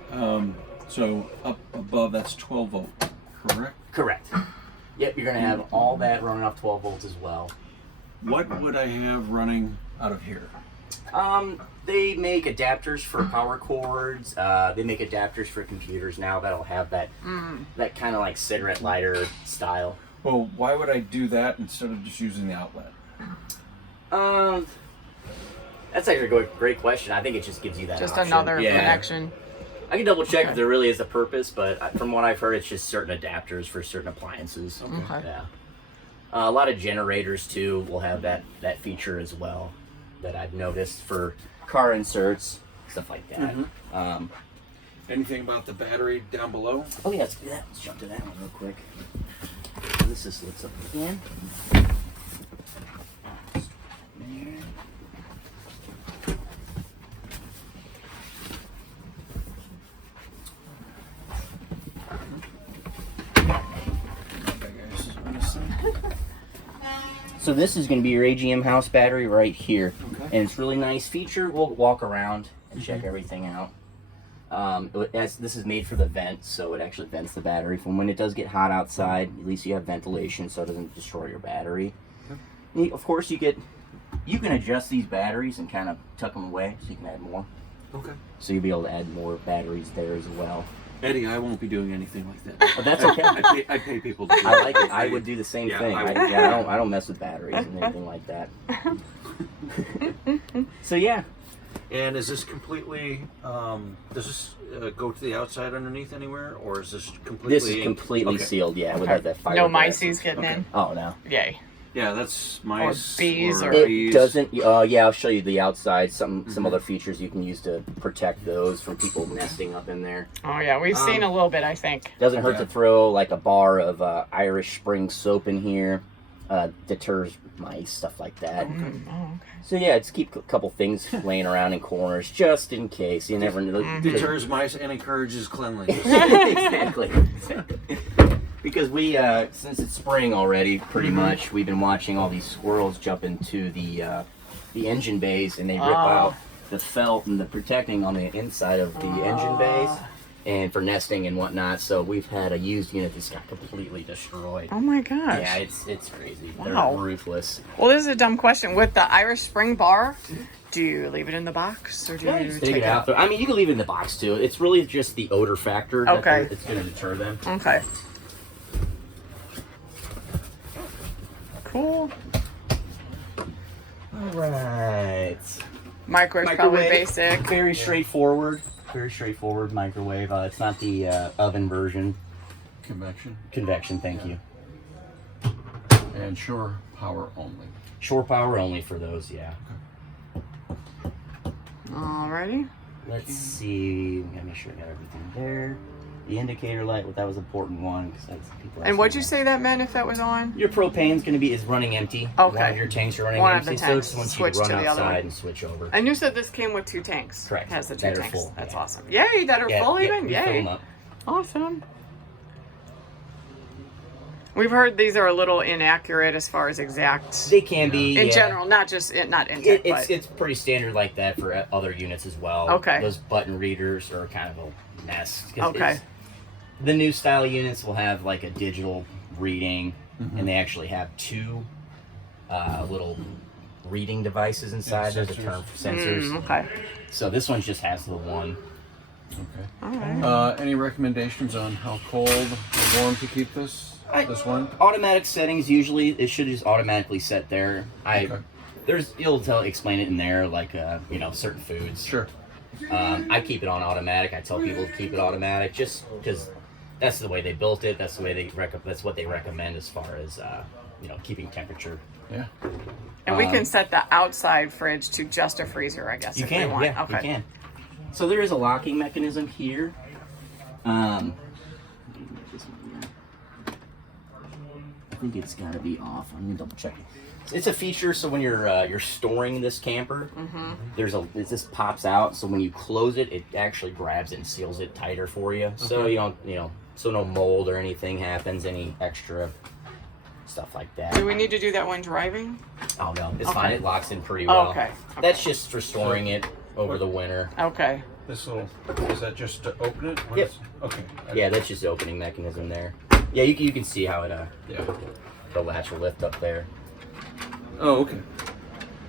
So up above, that's 12 volt, correct? Correct. Yep, you're gonna have all that running off 12 volts as well. What would I have running out of here? They make adapters for power cords. They make adapters for computers now that'll have that that kind of like cigarette lighter style. Well, why would I do that instead of just using the outlet? That's actually a great question. I think it just gives you that Just option. another Yeah. connection. I can double check Okay. if there really is a purpose, but from what I've heard, it's just certain adapters for certain appliances. Okay. Yeah. A lot of generators too will have that feature as well that I've noticed for car inserts, stuff like that. Anything about the battery down below? Oh yeah, let's do that. Let's jump to that one real quick. So this just lifts up again. There. So this is going to be your AGM house battery right here, and it's really nice feature. We'll walk around and check everything out. This is made for the vent, so it actually vents the battery from when it does get hot outside. At least you have ventilation, so it doesn't destroy your battery. And of course, you can adjust these batteries and kind of tuck them away, so you can add more. Okay. So you'll be able to add more batteries there as well. Eddie, I won't be doing anything like that. But that's okay. I pay people to do I like it. I would do the same Yeah, thing. I I don't mess with batteries and anything like that. So yeah, And is this completely, does this go to the outside underneath anywhere, or is this completely? this is completely Okay. sealed. Yeah, Okay. without that fire. No mices getting Okay. in. Oh no. Yay. Yeah, that's mice bees or- It bees. doesn't. Yeah, I'll show you the outside. Some other features you can use to protect those from people nesting up in there. Oh yeah, we've seen a little bit, I think. Doesn't hurt Yeah. to throw like a bar of Irish Spring soap in here. Deters mice, stuff like that. Oh, okay. So yeah, just keep a couple things laying around in corners just in case. You never know. Deters mice and encourages cleanliness. Exactly. Because we, since it's spring already, pretty much, we've been watching all these squirrels jump into the engine bays, and they rip out the felt and the protecting on the inside of the engine bays, and for nesting and whatnot. So we've had a used unit that's got completely destroyed. Oh my gosh. Yeah, it's crazy. Wow. They're ruthless. Well, this is a dumb question. With the Irish Spring bar, do you leave it in the box or do you Just take take it out. I mean, you can leave it in the box too. It's really just the odor factor Okay. it's going to deter them. Okay. Cool. All right. Microwave's probably basic. Very straightforward. Very straightforward microwave. It's not the oven version. Convection Convection, thank you. and shore power only. Shore power only for those, yeah. Alrighty. Let's see. Gotta make sure I got everything there. The indicator light, well, that was an important one because that's people. And what'd you ask say that meant if that was on? me. Your propane's going to be running empty. Okay. One of your tanks are running One of empty, the so tanks. just want Switch you to to run the other outside one. and switch over. And you said this came with 2 tanks. Correct. Has the 2 That are tanks. full, That's yeah. awesome. Yay, that are full even? we fill Yay. them up. Awesome. We've heard these are a little inaccurate as far as exact They can be in yeah. general, not just not intake, but It's pretty standard like that for other units as well. Okay. Those button readers are kind of a mess. 'Cause Okay. The new style units will have like a digital reading, and they actually have 2 little reading devices inside. There's a term for sensors. okay. So this one just has the one. Okay. All right. Any recommendations on how cold or warm to keep this one? Automatic settings usually it should just automatically set there. Okay. It'll explain it in there like certain foods. Sure. I keep it on automatic. I tell people to keep it automatic just because that's the way they built it. That's the way that's what they recommend as far as keeping temperature. Yeah. And we can set the outside fridge to just a freezer, I guess, You if can, we want. yeah, Okay. you can. So there is a locking mechanism here. I think it's got to be off. I'm gonna double check it. It's a feature, so when you're storing this camper, it just pops out. So when you close it, it actually grabs it and seals it tighter for you. So you don't, so no mold or anything happens, any extra stuff like that. Do we need to do that when driving? Oh no, it's Okay. fine. It locks in pretty well. Okay. That's just for storing it over the winter. Okay. This little, is that just to open it? What Yep. is- okay. Yeah, that's just the opening mechanism there. Yeah, you can see how it Yeah. the latch will lift up there. Oh, okay.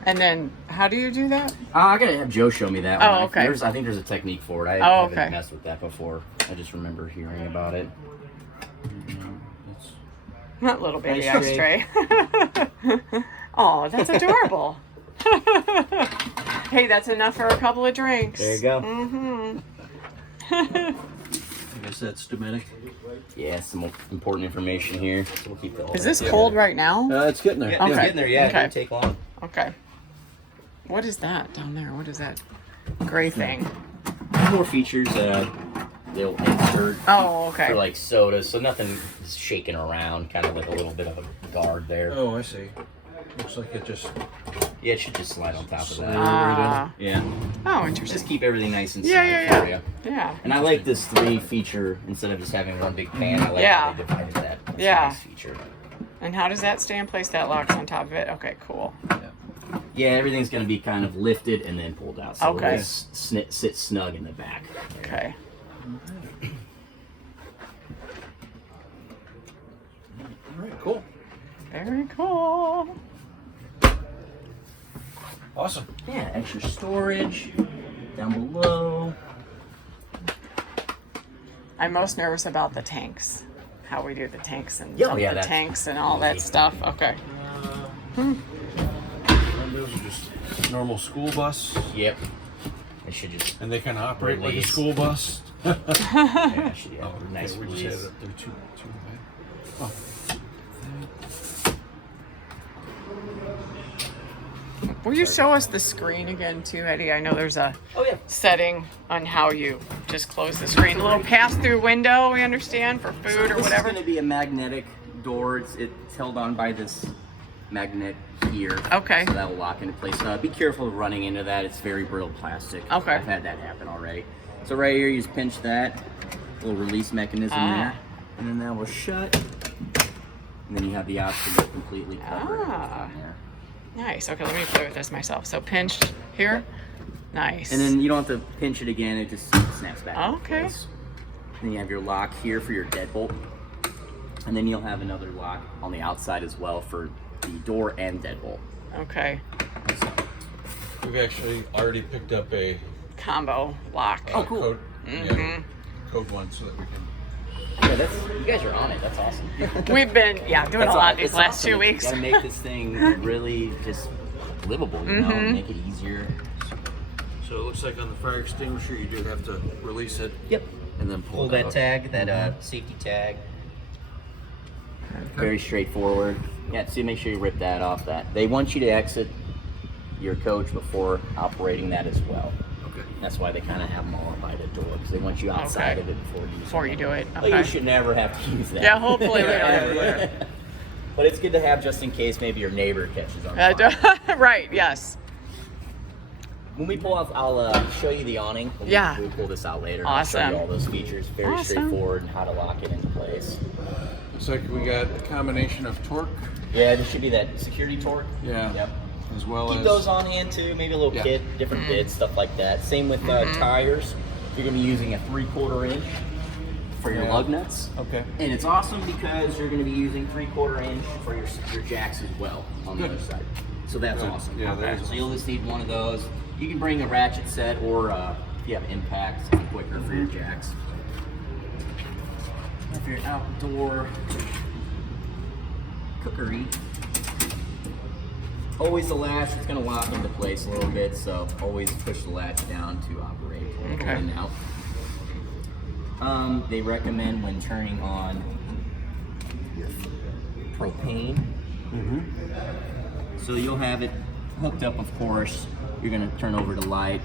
And then how do you do that? I gotta have Joe show me that Oh, one. okay. I think there's a technique for it. I Oh, haven't okay. messed with that before. I just remember hearing about it. It's, Not little baby Nice ice tray. Oh, that's adorable. Hey, that's enough for a couple of drinks. There you go. Mm-hmm. I guess that's Dominic. Yeah, some important information here. So we'll keep that. Is this cold right now? it's getting there. Yeah, it's Okay. getting there. Yeah, it Okay. didn't take long. Okay. What is that down there? What is that gray thing? More features. They'll insert Oh, okay. for like sodas, so nothing is shaking around. Kind of like a little bit of a guard there. Oh, I see. Looks like it just. Yeah, it should just slide on top of that. Ah. Yeah, Oh, just interesting. keep everything nice and Yeah, snug yeah, for yeah. you. Yeah. And I like this 3 feature instead of just having one big pan. I like Yeah. how they divided that. That's a Yeah. nice feature. And how does that stay in place? That locks on top of it? Okay, cool. Yeah, everything's gonna be kind of lifted and then pulled out, so Okay. it'll sit snug in the back. Okay. All right, cool. Very cool. Awesome. Yeah, extra storage down below. I'm most nervous about the tanks. How we do the tanks and Yeah, yeah, the that's tanks and all that stuff. Okay. And those are just normal school bus, Yep. It should just and they kind of operate like a Release. school bus. yeah, it should have Oh, a nice we just release. had it. They're too high. Oh. Will you show us the screen again too, Eddie? I know there's a Oh yeah. setting on how you just close the screen. A little pass-through window, we understand, for food or This whatever. is going to be a magnetic door. It's held on by this magnet here. Okay. So that will lock into place. Be careful of running into that. It's very brittle plastic. Okay. I've had that happen already. So right here, you just pinch that little release mechanism there. and then that will shut. And then you have the option to completely cover it Ah. on there. Nice. Okay, let me play with this myself. So pinched here. Nice. And then you don't have to pinch it again, it just snaps back. into Okay. place. Then you have your lock here for your deadbolt. And then you'll have another lock on the outside as well for the door and deadbolt. Okay. We've actually already picked up a Combo lock. Oh, cool. code, yeah, code one so that we can. Yeah, that's, you guys are on it. That's awesome. We've been doing That's a lot these it's last awesome. 2 You weeks. gotta make this thing really just livable, you know, make it easier. So it looks like on the fire extinguisher you do have to release it Yep. and then Pull it that out. tag, that safety tag. Very straightforward. Yeah, so make sure you rip that off that. They want you to exit your coach before operating that as well. Okay. That's why they kind of have them all up by the door, because they want you outside Okay. of it before you do it. But Okay. you should never have to use that. Yeah, hopefully we don't have to. But it's good to have just in case maybe your neighbor catches on fire. Right, yes. When we pull out, I'll show you the awning. Yeah. We'll pull this out later. I'll show Awesome. you all those features. Very Awesome. straightforward and how to lock it into place. Looks like we got a combination of torque, Yeah, there should be that security torque. yeah, Yep. as well Keep as those on hand too. Maybe a little Yeah. kit, different bits, stuff like that. Same with tires. You're gonna be using a 3/4 inch for your Yeah. lug nuts. Okay. And it's awesome because you're going to be using 3/4 inch for your jacks as well on the Good. other side. So that's Good. awesome. Yeah, that is So you'll just need one of those. You can bring a ratchet set or if you have impacts, it's quicker for your jacks. If you're outdoor cookery, always the latch is going to lock into place a little bit, so always push the latch down to operate Okay. in and out. They recommend when turning on your propane. So you'll have it hooked up, of course. You're gonna turn over the light,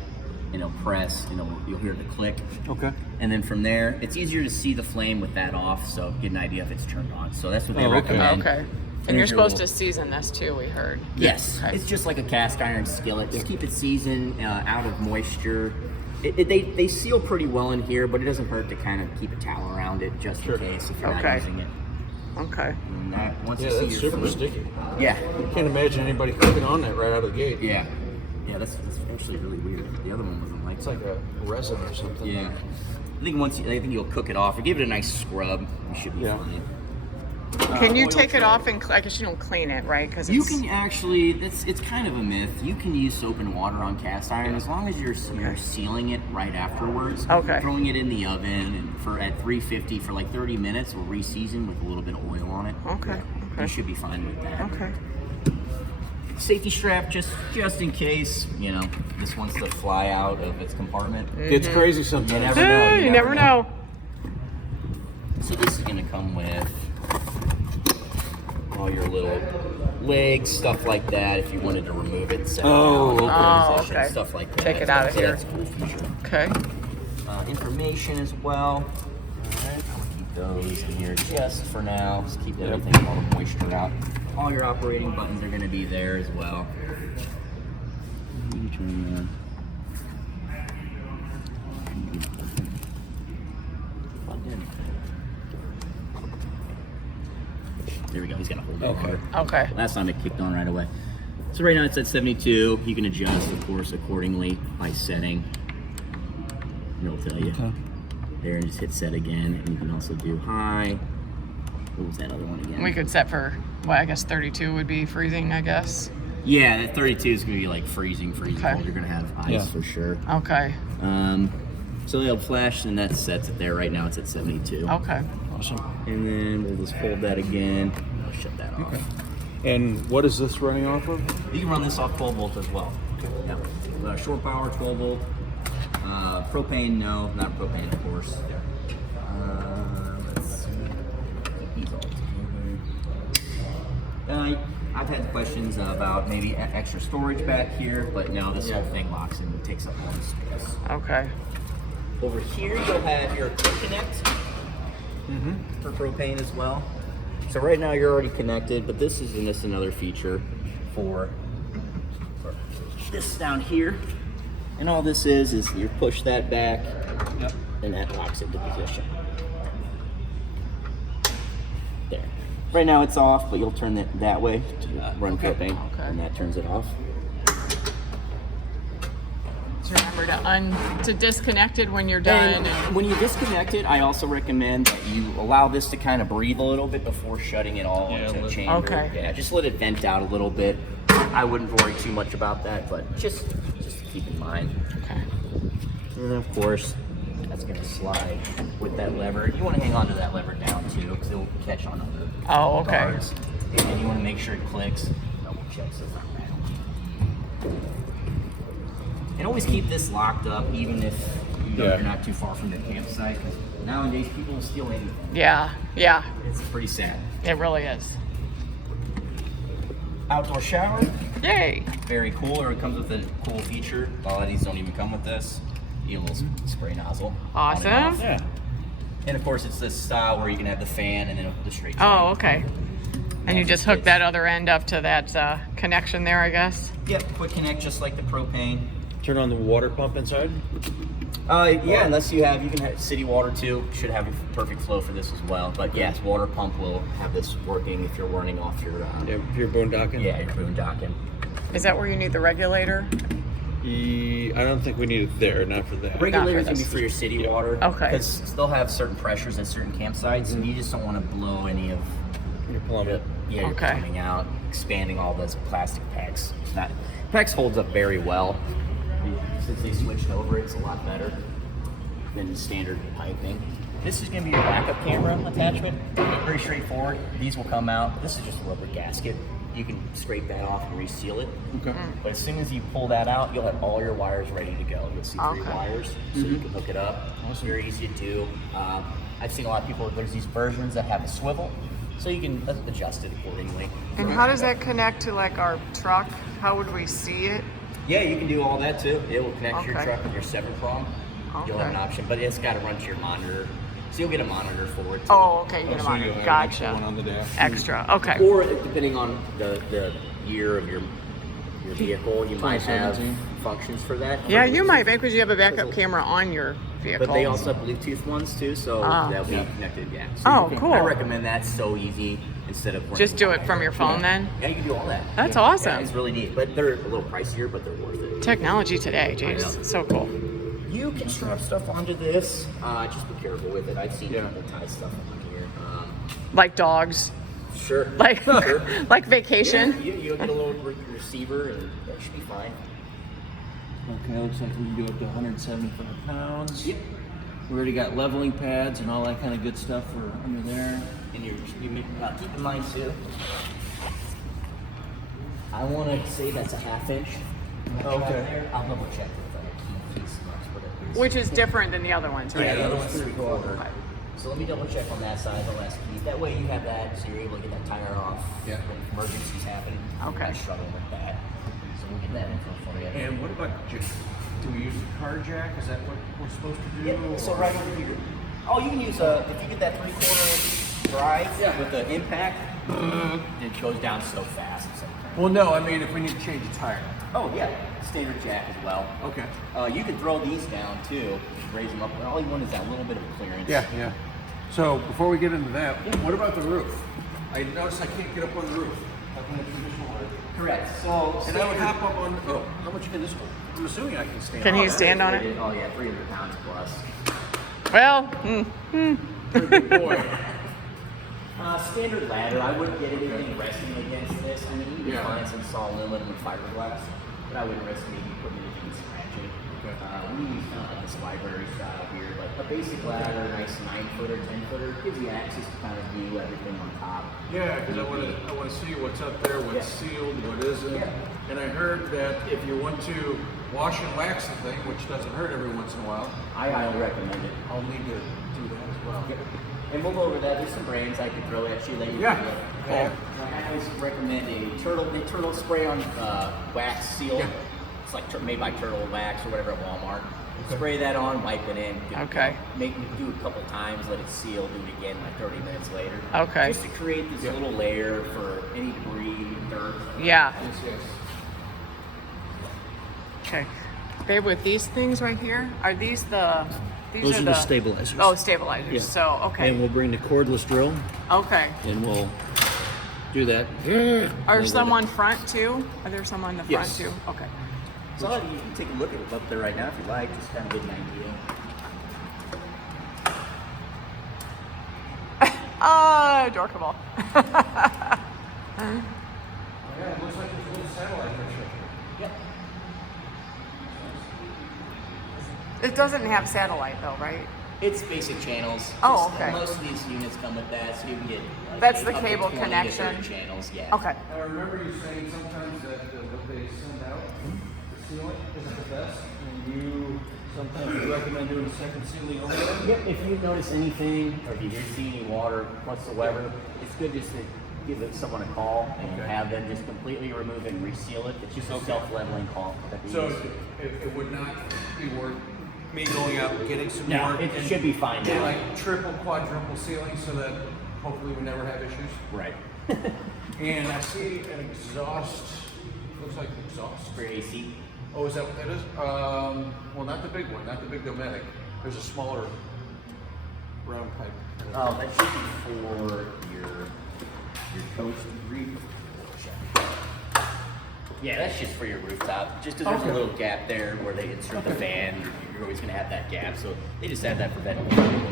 and it'll press, and you'll hear the click. Okay. And then from there, it's easier to see the flame with that off, so get an idea if it's turned on. So that's what they Oh, okay. recommend. Okay. And you're Here's your supposed to little- season this too, we heard. Yes, Okay. it's just like a cast iron skillet. Just keep it seasoned, out of moisture. They seal pretty well in here, but it doesn't hurt to kind of keep a towel around it just Sure. in case if you're Okay. not using it. Okay. And that, once Yeah, you see that's your super food- sticky. Yeah, I can't imagine anybody cooking on that right out of the gate. yeah, that's actually really weird. The other one wasn't like It's like a resin or something. yeah. I think you'll cook it off or give it a nice scrub. You should be Yeah. fine. Can you Oil take it tray. off and I guess you don't clean it, right? Because You can actually, it's kind of a myth. You can use soap and water on cast iron as long as you're sealing it right afterwards. Okay. Throwing it in the oven and at 350 for like 30 minutes or reseason with a little bit of oil on it. Okay. You Okay. should be fine with that. Okay. Safety strap just in case, this wants to fly out of its compartment. It's crazy sometimes. You never know. You never know. So this is gonna come with all your little legs, stuff like that. If you wanted to remove it, set it Oh, down, okay. position, Oh, okay. stuff like that. Take it out of So here. That's a cool feature. Okay. Information as well. Alright, I'll keep those in here just for now. Just keep everything, all the moisture out. All your operating buttons are gonna be there as well. Let me turn that. Plugged in. There we go. He's got to hold it longer. Okay. Last time it kicked on right away. So right now it's at 72. You can adjust, of course, accordingly by setting. It'll tell you. There, and just hit set again. And you can also do high. What was that other one again? We could set for, well, I guess 32 would be freezing, I guess. Yeah, that 32 is going to be like freezing Okay. cold. You're going to have ice Yeah. for sure. Okay. So they'll flash, and that sets it there. Right now it's at 72. Okay. Awesome. And then we'll just hold that again. I'll shut that off. Okay. And what is this running off of? You can run this off 12 volt as well. Yeah. Short power, 12 volt. Propane, no, not propane, of course. Let's see. Keep these all together. I've had questions about maybe extra storage back here, but now this whole thing locks in and takes up all the space. Okay. Over here, you'll have your quick connect for propane as well. So right now you're already connected, but this is just another feature for this down here. And all this is you push that back, and that locks into position. Right now it's off, but you'll turn it that way to run Okay. propane, Okay. and that turns it off. Just remember to disconnect it when you're done. And when you disconnect it, I also recommend that you allow this to kind of breathe a little bit before shutting it all Yeah, into the let- chamber. Okay. Yeah, just let it vent out a little bit. I wouldn't worry too much about that, but just keep in mind. Okay. And then of course, that's gonna slide with that lever. You want to hang on to that lever down too, because it'll catch on other Oh, okay. guards. And then you want to make sure it clicks. Double check so it's not rattling. And always keep this locked up, even if you know, Yeah. you're not too far from your campsite. 'Cause nowadays, people will steal anything. Yeah. Yeah. It's pretty sad. It really is. Outdoor shower, Yay. very cool. Or it comes with a cool feature. A lot of these don't even come with this. You get a little spray nozzle. on and Awesome. off. Yeah. And of course, it's this style where you can have the fan and then the straight. Oh, okay. And you just hook that other end up to that connection there, I guess. Yep, quick connect just like the propane. Turn on the water pump inside. Yeah, unless you can have city water too. Should have a perfect flow for this as well. But yes, water pump will have this working if you're running off your Yeah, if you're boondocking. your boondocking. Is that where you need the regulator? I don't think we need it there, not for that. Regulators for can be this. for your city water. Okay. Because they'll have certain pressures at certain campsites, and you just don't want to blow any of Your plummet. you're Okay. coming out, expanding all those plastic PEX. It's not PEX holds up very well. Since they switched over, it's a lot better than the standard piping. This is going to be your backup camera attachment. Very straightforward. These will come out. This is just a rubber gasket. You can scrape that off and reseal it. Okay. But as soon as you pull that out, you'll have all your wires ready to go. You'll see 3 Okay. wires, so you can hook it up. It's very easy to do. I've seen a lot of people, there's these versions that have a swivel, so you can adjust it accordingly. And how does that connect to like our truck? How would we see it? Yeah, you can do all that too. It will connect to your Okay. truck with your 7-prong. You'll have an Okay. option, but it's got to run to your monitor. So you'll get a monitor for it too. Oh, okay. You get them So on you'll it. have an extra one Gotcha. on the dash. Extra. Okay. Or depending on the year of your vehicle, you might have 2017. functions for that. Yeah, you might because you have a backup camera on your vehicle. But they also have Bluetooth ones too, so Ah. they'll be connected. Yeah. So Oh, you can- cool. I recommend that. So easy instead of running Just do it wire. from your phone then? Yeah, you can do all that. That's Yeah, awesome. it's really neat, but they're a little pricier, but they're worth it. Technology today, jeez. So cool. You can strap stuff onto this. Just be careful with it. I've seen Yeah. people tie stuff on here. Like dogs. Sure. Like Sure. like vacation. Yeah, you'll get a little receiver, and that should be fine. Okay, looks like we can do up to 175 pounds. Yep. We already got leveling pads and all that kind of good stuff for under there. And keep in mind too, I want to say that's a 1/2 inch. Okay. I'll double check with key piece. What it is. Which is different than the other ones, right? Yeah, the other one's 3/4. Okay. So let me double check on that side, the last key. That way you have that, so you're able to get that tire off Yeah. when emergencies happen. You're Okay. not struggling with that. So we'll get that info for you. And what about just, do we use the car jack? Is that what we're supposed to do? Yeah, so right over here. Oh, you can use if you get that 3/4 drive with the impact, it goes down so fast. It's like, Well, no, I mean if we need to change a tire. oh yeah, standard jack as well. Okay. You can throw these down too, raise them up. All you want is that little bit of clearance. Yeah. So before we get into that, what about the roof? I noticed I can't get up on the roof. Like in the traditional way. Correct. So And I would hop up on. Oh, how much can this hold? I'm assuming I can stand. Can on he it. stand on it? Oh yeah, 300 pounds plus. Well, Good boy. Standard ladder. I wouldn't get anything resting against this. I mean, you can Yeah. find some saw aluminum and fiberglass, but I wouldn't risk maybe putting anything scratching. Okay. We use kind of like this library style here, like a basic ladder, a nice 9-footer, 10-footer, gives you access to kind of view everything on top. Yeah, because I want to see what's up there, what's sealed, what isn't. Yeah. And I heard that if you want to wash and wax the thing, which doesn't hurt every once in a while, I highly recommend it. I'll need to do that as well. Yep. And we'll go over that. There's some brands I could throw at you that you Yeah. can look. Yeah. I always recommend a turtle spray on wax seal. Yeah. It's like made by Turtle Wax or whatever at Walmart. Spray that on, wipe it in. good to Okay. go. Do it a couple times, let it seal, do it again like 30 minutes later. Okay. Just to create this little layer for any debris, dirt. yeah. Yes. Okay. Babe, with these things right here, are these These Those are are the stabilizers. Oh, stabilizers. Yeah. So okay. And we'll bring the cordless drill Okay. and we'll do that. Are some on front too? Are there some on the front Yes. too? Okay. So you can take a look at it up there right now if you like, just kind of get an idea. Dorkable. Yeah, it looks like there's a little satellite picture. Yep. It doesn't have satellite though, right? It's basic channels. Oh, Just, okay. Most of these units come with that, so you can get. Like, That's the up to cable 20 to 30 connection. channels, yeah. Okay. I remember you saying sometimes that what they send out, the ceiling isn't the best, and you sometimes recommend doing a second ceiling over there. Yep. If you notice anything, or if you see any water whatsoever, it's good just to give someone a call and Okay. have them just completely remove and reseal it. It's just a self-leveling call that we So use. it would not be worth me going out and getting some No, more. it and should be fine get now. like triple, quadruple ceilings so that hopefully we never have issues. Right. And I see an exhaust. Looks like an exhaust. For AC. Oh, is that what that is? Well, not the big one, not the big Dometic. There's a smaller round pipe. Oh, that should be for your coach roof. Yeah, that's just for your rooftop. Just because there's a little gap there where they insert the fan, you're always going to have that gap. So they just add that for ventilation.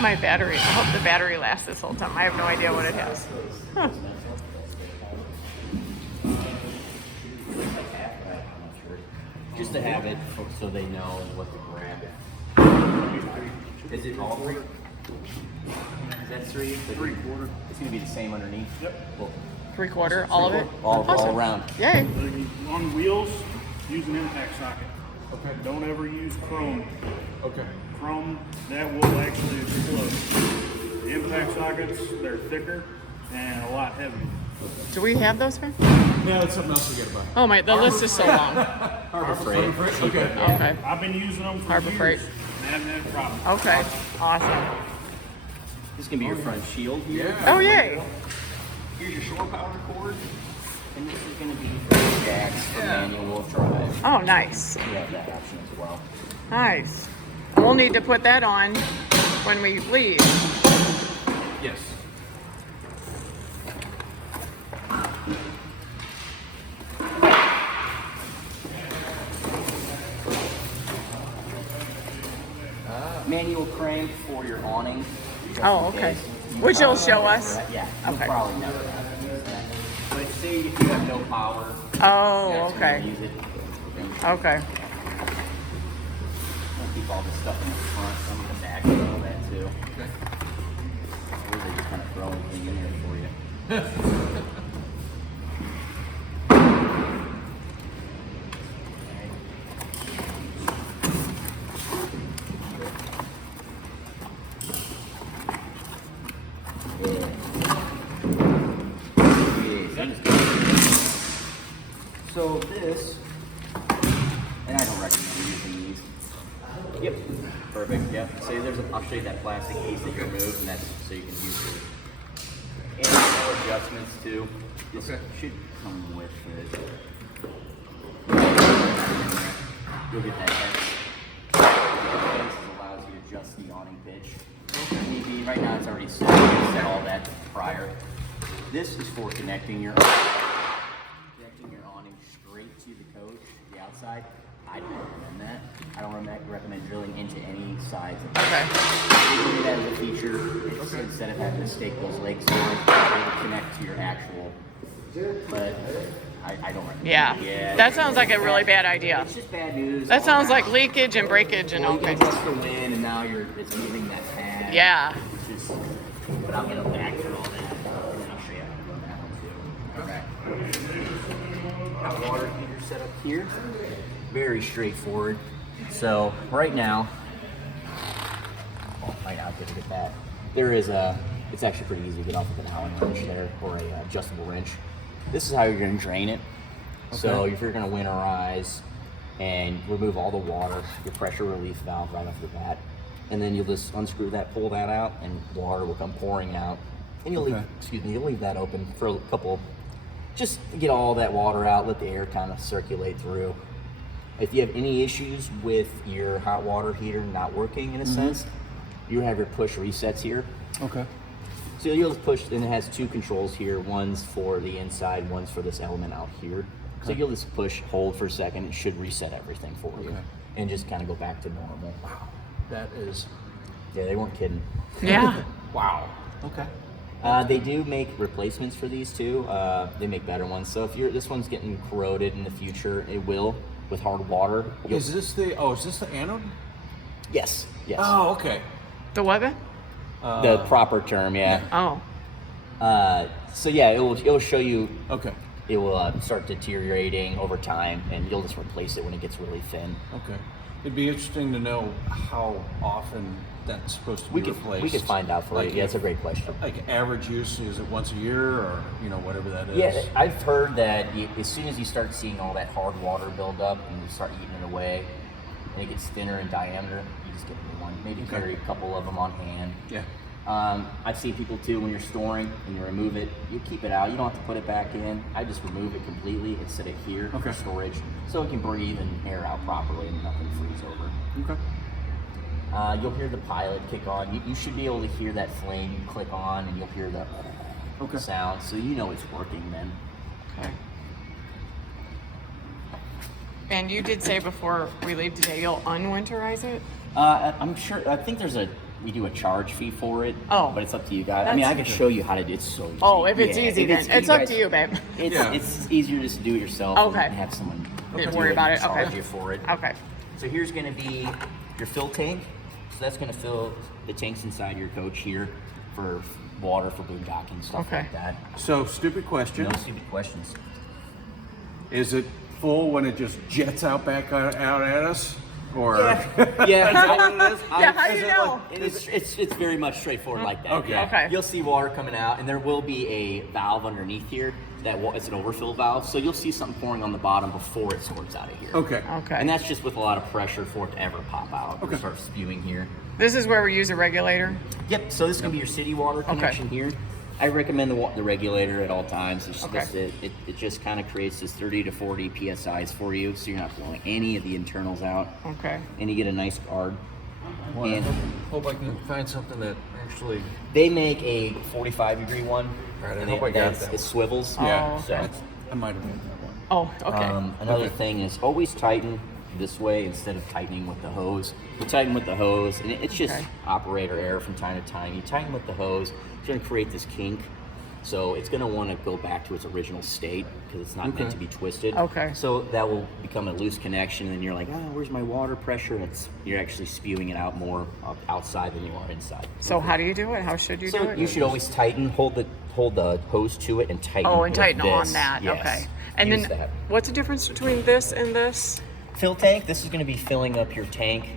I hope the battery lasts this whole time. I have no idea what it has. Huh. Just to have it so they know what to grab. Is it all three? Is that three? Three-quarter. It's going to be the same underneath? Yep. Cool. 3/4, all of it? All Awesome. around. Yay. On wheels, use an impact socket. Okay. Don't ever use chrome. Okay. Chrome, that will actually explode. Impact sockets, they're thicker and a lot heavier. Do we have those, man? Now that's something else to get about. Oh my, the list is so long. Harbor Freight. Okay. Okay. I've been using them for Harbor years Freight. and haven't had a problem. Okay. Awesome. This is going to be your front shield here. Oh, yay. Here's your shore power cord. And this is going to be for the jacks, for manual drive. Oh, nice. We have that option as well. Nice. And we'll need to put that on when we leave. Yes. Manual crank for your awning. just Oh, in okay. case. Which you'll show us. Yeah, you'll Okay. probably never have to use that. But say if you have no power, Oh, that's when okay. you use it. Okay. I'll keep all this stuff in the front, some in the back, and all that too. Okay. Or they just kind of throw anything in here for you. So this, and I don't recommend using these. Yep, perfect. Yep. So I'll show you that plastic piece that you remove, and that's so you can use it. And more adjustments too. This Okay. should come with it. You'll get that X. This allows you to adjust the awning pitch. Maybe right now it's already set. You set all that prior. This is for connecting your awning straight to the coach, the outside. I don't recommend that. I don't recommend drilling into any sides of it. Okay. You do that as a feature. It's, instead of having to stake those legs forward, it'll connect to your actual. But I don't recommend Yeah. it. That sounds like a really bad idea. It's just bad news. That all sounds like around. leakage and breakage and Well, all you can kinds. adjust the wind, and now it's moving that pad. Yeah. Which is, but I'll get a back for all that, and then I'll show you how to run that one too. Okay. Got water heater set up here. Very straightforward. So right now, I'll get that. There is it's actually pretty easy to get off with an Allen wrench there, or a adjustable wrench. This is how you're going to drain it. So if you're going to winterize and remove all the water, your pressure relief valve right off the bat, and then you'll just unscrew that, pull that out, and water will come pouring out And you'll leave, you'll leave that open for a couple, just to get all that water out, let the air kind of circulate through. If you have any issues with your hot water heater not working in a sense, you have your push resets here. Okay. So you'll just push, and it has two controls here. One's for the inside, one's for this element out here. So you'll just push, hold for a second. It should reset everything for you, and just kind of go back to normal. Wow. That is. Yeah, they weren't kidding. Yeah. Wow. Okay. They do make replacements for these too. They make better ones. So if this one's getting corroded in the future, it will with hard water. Is this the anode? Yes. Yes. Oh, okay. The what? then? The proper term, yeah. Oh. So yeah, it will show you. Okay. It will start deteriorating over time, and you'll just replace it when it gets really thin. Okay. It'd be interesting to know how often that's supposed to be replaced. We could find out for you. Yeah, that's a great question. Like average use, is it once a year or whatever that is? Yeah, I've heard that as soon as you start seeing all that hard water build up and you start eating it away, and it gets thinner in diameter, you just get a new one. Maybe carry a couple of them on hand. Yeah. I've seen people too, when you're storing and you remove it, you keep it out. You don't have to put it back in. I just remove it completely and set it here for storage, so it can breathe and air out properly and nothing freeze over. Okay. You'll hear the pilot kick on. You should be able to hear that flame. You click on and you'll hear the sound, so you know it's working then. Okay. And you did say before we leave today, you'll unwinterize it? I'm sure. I think we do a charge fee for it. Oh. But it's up to you guys. I mean, I can show you how to do it. It's so easy. Oh, if it's easy, if then it's up to you, babe. It's easier just to do it yourself. Okay. And have someone Didn't do worry about it. and Okay. charge you for it. Okay. So here's going to be your fill tank. So that's going to fill the tanks inside your coach here for water, for boondocking, stuff like that. So, stupid question. No stupid questions. Is it full when it just jets out back out at us? Or Yeah. Yeah, how do you know? It's very much straightforward like that. Okay. Yeah. Okay. You'll see water coming out, and there will be a valve underneath here it's an overfill valve. So you'll see something pouring on the bottom before it squirts out of here. Okay. Okay. And that's just with a lot of pressure for it to ever pop out and start spewing here. This is where we use a regulator? Yep. So this is gonna be your city water connection here. I recommend the regulator at all times. It's just, it just kind of creates this 30 to 40 psi's for you, so you're not blowing any of the internals out. Okay. And you get a nice guard. Well, And hope I can find something that actually. they make a 45-degree one. Right, I and hope I got that. it swivels. Yeah. Oh, okay. So, I might have made that one. Oh, okay. another thing is always tighten this way instead of tightening with the hose. You tighten with the hose, and it's just operator error from time to time. You tighten with the hose, it's going to create this kink. So it's going to want to go back to its original state because it's not meant to be twisted. Okay. So that will become a loose connection, and you're like, where's my water pressure? And you're actually spewing it out more outside than you are inside. So how do you do it? How should you do So it? you should always tighten, hold the hose to it, and tighten. Oh, and with tighten on this. that. Yes. Okay. And Use then that. what's the difference between this and this? Fill tank. This is going to be filling up your tank,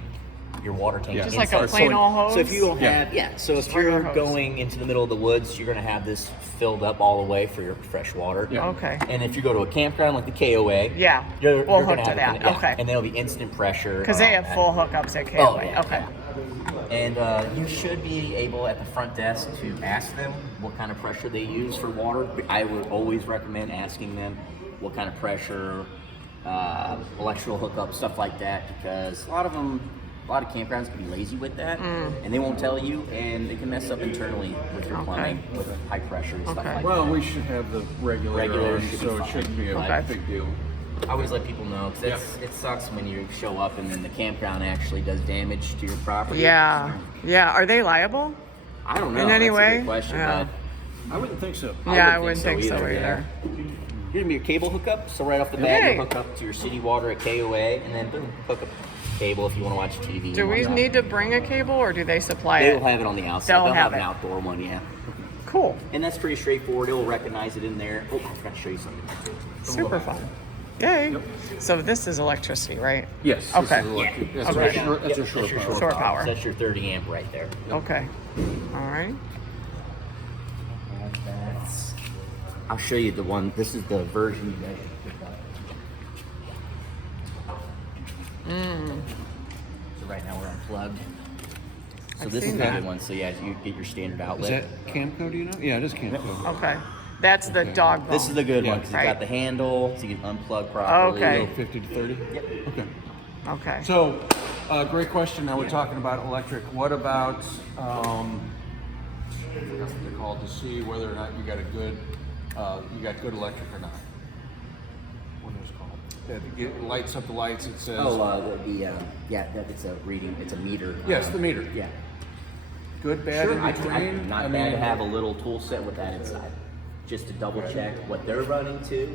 your water tank. Just like a inside. plain old hose? So if you don't have, so if regular you're hose. going into the middle of the woods, you're going to have this filled up all the way for your fresh water. Okay. And if you go to a campground like the KOA, Yeah. you're We'll going hook to to have that. a yeah, Okay. and there'll be instant pressure. Because they have full hookups at KOA. Oh, yeah, Okay. And you should be able at the front desk to ask them what kind of pressure they use for water. I would always recommend asking them what kind of pressure, electrical hookup, stuff like that, because a lot of campgrounds can be lazy with that, and they won't tell you, and it can mess up internally with your plumbing, with high pressure and stuff like that. Well, we should have the regulator on, should be so it fine. shouldn't be a Okay. big deal. I always let people know, because it sucks when you show up and then the campground actually does damage to your property. Yeah. Yeah. Are they liable? I don't know. In any That's way? a good question, Yeah. I wouldn't think so. but Yeah, I wouldn't think so either. yeah. Here's gonna be your cable hookup. So right off the bat, Okay. you'll hook up to your city water at KOA, and then boom, hook up cable if you want to watch TV. Do and we whatnot. need to bring a cable or do they supply They it? will have it on the outside. They'll They'll have have an it. outdoor one, yeah. Cool. And that's pretty straightforward. It will recognize it in there. Oh, I forgot to show you something. Super fun. Yay. So this is electricity, right? Yes. Okay. That's Okay. right. That's Yep, a short that's your power. Short power. So that's your 30 amp right there. Okay. All right. I'll show you the one. This is the version you guys should pick up. So right now we're unplugged. So I've this is seen the that. good one. So yeah, you get your standard Is outlet. that Camco, do you know? Yeah, it is Camco. Okay. That's the dog bone. This is the good Yeah. one because Right. it's got the handle, so you can unplug properly. Okay. 50 to 30? Yep. Okay. Okay. So, great question. Now we're talking about electric. What about, I forgot what they're called, to see whether or not you got a good, you got good electric or not? What are those called? It lights up the lights. It says. It's a reading. It's a meter. Yes, the meter. Yeah. Good, bad, Sure. in between. Not bad to have a little tool set with that inside, just to double check what they're running to,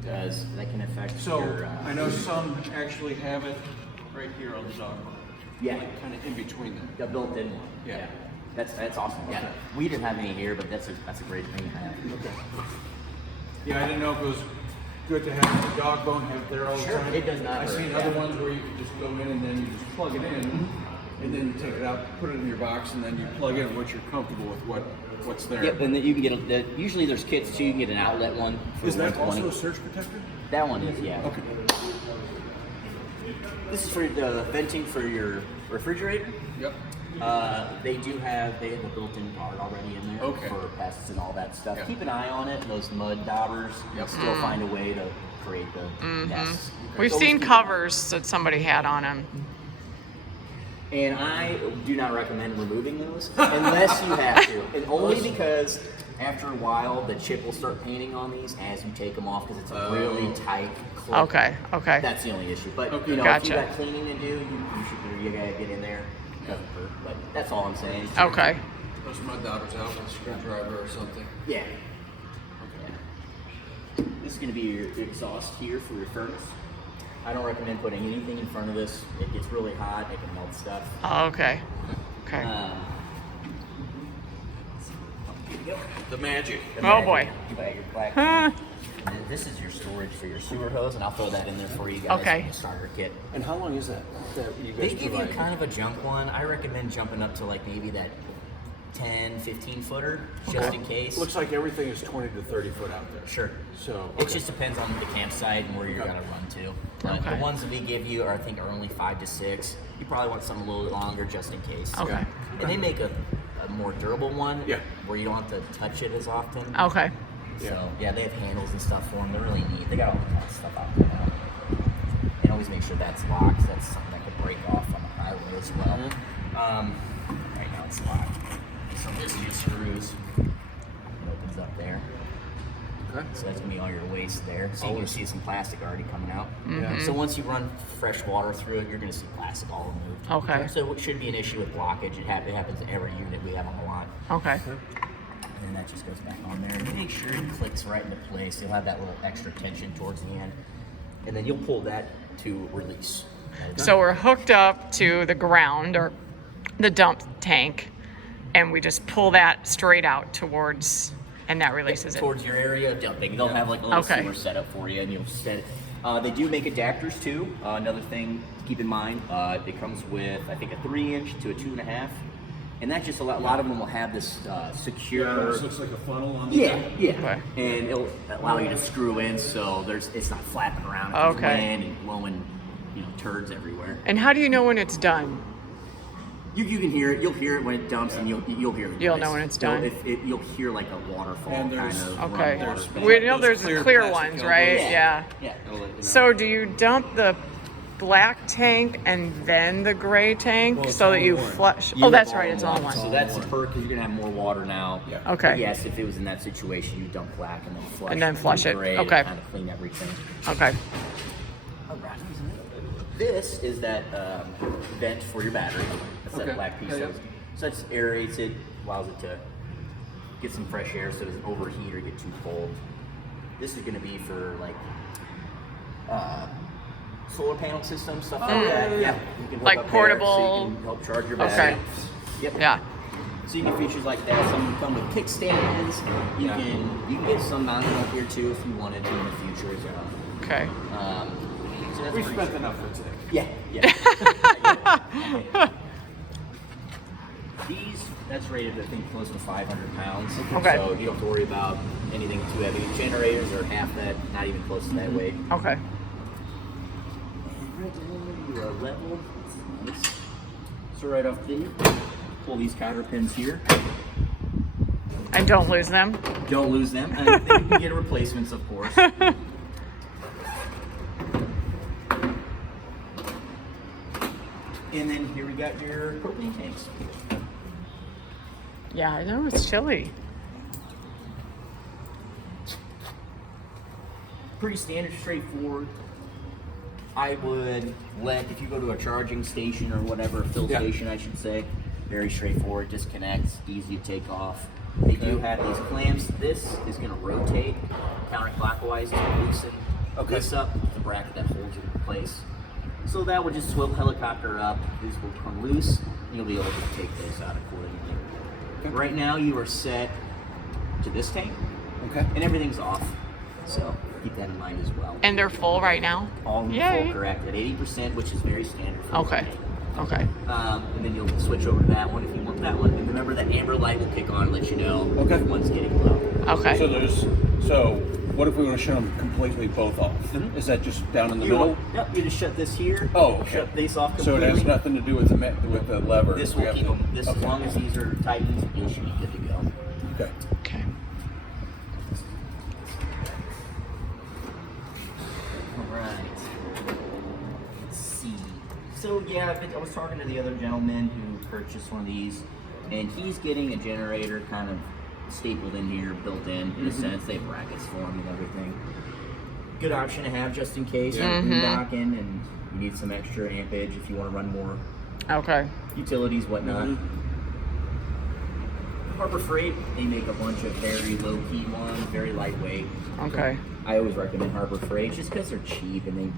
because that can affect So your. I know some actually have it right here on the dog. Yeah. Kind of in between them. The built-in one. Yeah. That's awesome. Yeah. We didn't have any here, but that's a great thing to have. Okay. Yeah, I didn't know if it was good to have the dog bone have there all the Sure, time. it does not I've hurt, seen yeah. other ones where you can just go in and then you just plug it in, and then you take it out, put it in your box, and then you plug in what you're comfortable with, what's there. Yep, and then you can get usually there's kits too. You can get an outlet one. For Is that 120. also a surge protector? That one is, yeah. Okay. This is for the venting for your refrigerator. Yep. They have a built-in guard already in there Okay. for pests and all that stuff. Yeah. Keep an eye on it. Those mud daubers, Yep. still find a way to create the nests. We've So seen always keep- covers that somebody had on them. And I do not recommend removing those unless you have to, and only because after a while the chip will start painting on these as you take them off because it's a really tight clip. Okay. Okay. That's the only issue. But Okay. you know, Gotcha. if you got cleaning to do, you gotta get in there. Doesn't hurt, but that's all I'm saying. Okay. Those mud daubers out with a screwdriver or something. Yeah. This is gonna be your exhaust here for your furnace. I don't recommend putting anything in front of this. It gets really hot. It can melt stuff. Oh, okay. Okay. Here you go. The magic. Oh, boy. You got your black. Huh. And then this is your storage for your sewer hose, and I'll throw that in there for you guys. Okay. In the starter kit. And how long is that you They guys give you provide? kind of a junk one. I recommend jumping up to like maybe that 10, 15 footer, just in case. Looks like everything is 20 to 30 foot out there. Sure. So It just depends on the campsite and where you're Okay. gonna run to. But Okay. the ones that we give you are, I think, are only 5 to 6. You probably want something a little bit longer just in case. Okay. And they make a more durable one. Yeah. Where you don't have to touch it as often. Okay. So yeah, they have handles and stuff for them. They're really neat. They got all kinds of stuff out there now. And always make sure that's locked. That's something that could break off on the highway as well. Right now it's locked. So this just screws. It opens up there. Okay. So that's gonna be all your waste there. So you can see some plastic already coming out. Yeah. So once you run fresh water through it, you're gonna see plastic all removed. Okay. So it should be an issue with blockage. It happens in every unit we have on the lot. Okay. And then that just goes back on there. And make sure it clicks right into place. You'll have that little extra tension towards the end. And then you'll pull that to release. So we're hooked up to the ground or the dump tank, and we just pull that straight out towards, and that releases it. Towards your area of dumping. They'll have like a little Okay. sewer set up for you, and you'll set it. They do make adapters too. Another thing to keep in mind, it comes with, I think, a 3-inch to a 2.5. And that just a lot of them will have this secure. This looks like a funnel on the Yeah, yeah. Okay. And it'll allow you to screw in so it's not flapping around if there's Okay. wind and blowing, turds everywhere. And how do you know when it's done? You can hear it. You'll hear it when it dumps, and you'll hear it. You'll know when it's done. You'll hear like a waterfall And kind there's- of. Okay. run water. We know Those there's the clear clear plastic ones, elbows. right? Yeah. Yeah. Yeah. It'll let you know. So do you dump the black tank and then the gray tank Well, it's so all that in you one. flush? You Oh, that's have right. It's all in one. So that's the perk, because you're gonna have more water now. Yeah. Okay. But yes, if it was in that situation, you dump black and then flush. And then flush it. gray Okay. To kind of clean everything. Okay. Alright. This is that vent for your battery. That's Okay. that black piece. Yeah, yeah. So it's aerated, allows it to get some fresh air so it doesn't overheat or get too cold. This is going to be for like solar panel systems, stuff like that. Yeah. You can hook Like up there portable- so you can help charge your battery. Okay. Yep. Yeah. So you get features like that. Some come with kickstands. You can get some mounted up here too if you wanted to in the future as well. Okay. So that's We pretty spent enough for today. yeah, yeah. These, that's rated, I think, close to 500 pounds. Okay. So you don't have to worry about anything too heavy. Generators are half that, not even close to that weight. Okay. Right now, you are level. Nice. So right off the pull these cotter pins here. And don't lose them. Don't lose them. And then you can get replacements, of course. And then here we got your propane tanks. Yeah, I know it's chilly. Pretty standard, straightforward. I would let, if you go to a charging station or whatever, fill Yeah. station I should say, very straightforward, disconnects, easy to take off. They do have these clamps. This is going to rotate counterclockwise to loosen this up, the bracket that holds it in place. So that would just swivel helicopter up, these will come loose, and you'll be able to take those out accordingly. Okay. Right now you are set to this tank, Okay. and everything's off. So keep that in mind as well. And they're full right now? All Yay. full correct at 80%, which is very standard for Okay. this tank. Okay. And then you'll switch over to that one if you want that one. And remember that amber light will kick on and let you know Okay. if one's getting low. Okay. So what if we want to shut them completely both off? Is that just down in the You middle? want- Yep, you just shut this here. Oh, okay. Shut this off So completely. it has nothing to do with the lever. This We will have keep to- them. This, as okay. long as these are tightened, you should be good to go. Okay. Okay. All right. Let's see. So yeah, I was talking to the other gentleman who purchased one of these, and he's getting a generator kind of stapled in here, built in a sense. They have brackets for him and everything. Good option to have just in case you're docking and you need some extra ampage if you want to run more Okay. utilities, whatnot. Harbor Freight, they make a bunch of very low-key ones, very lightweight. Okay. I always recommend Harbor Freight just because they're cheap and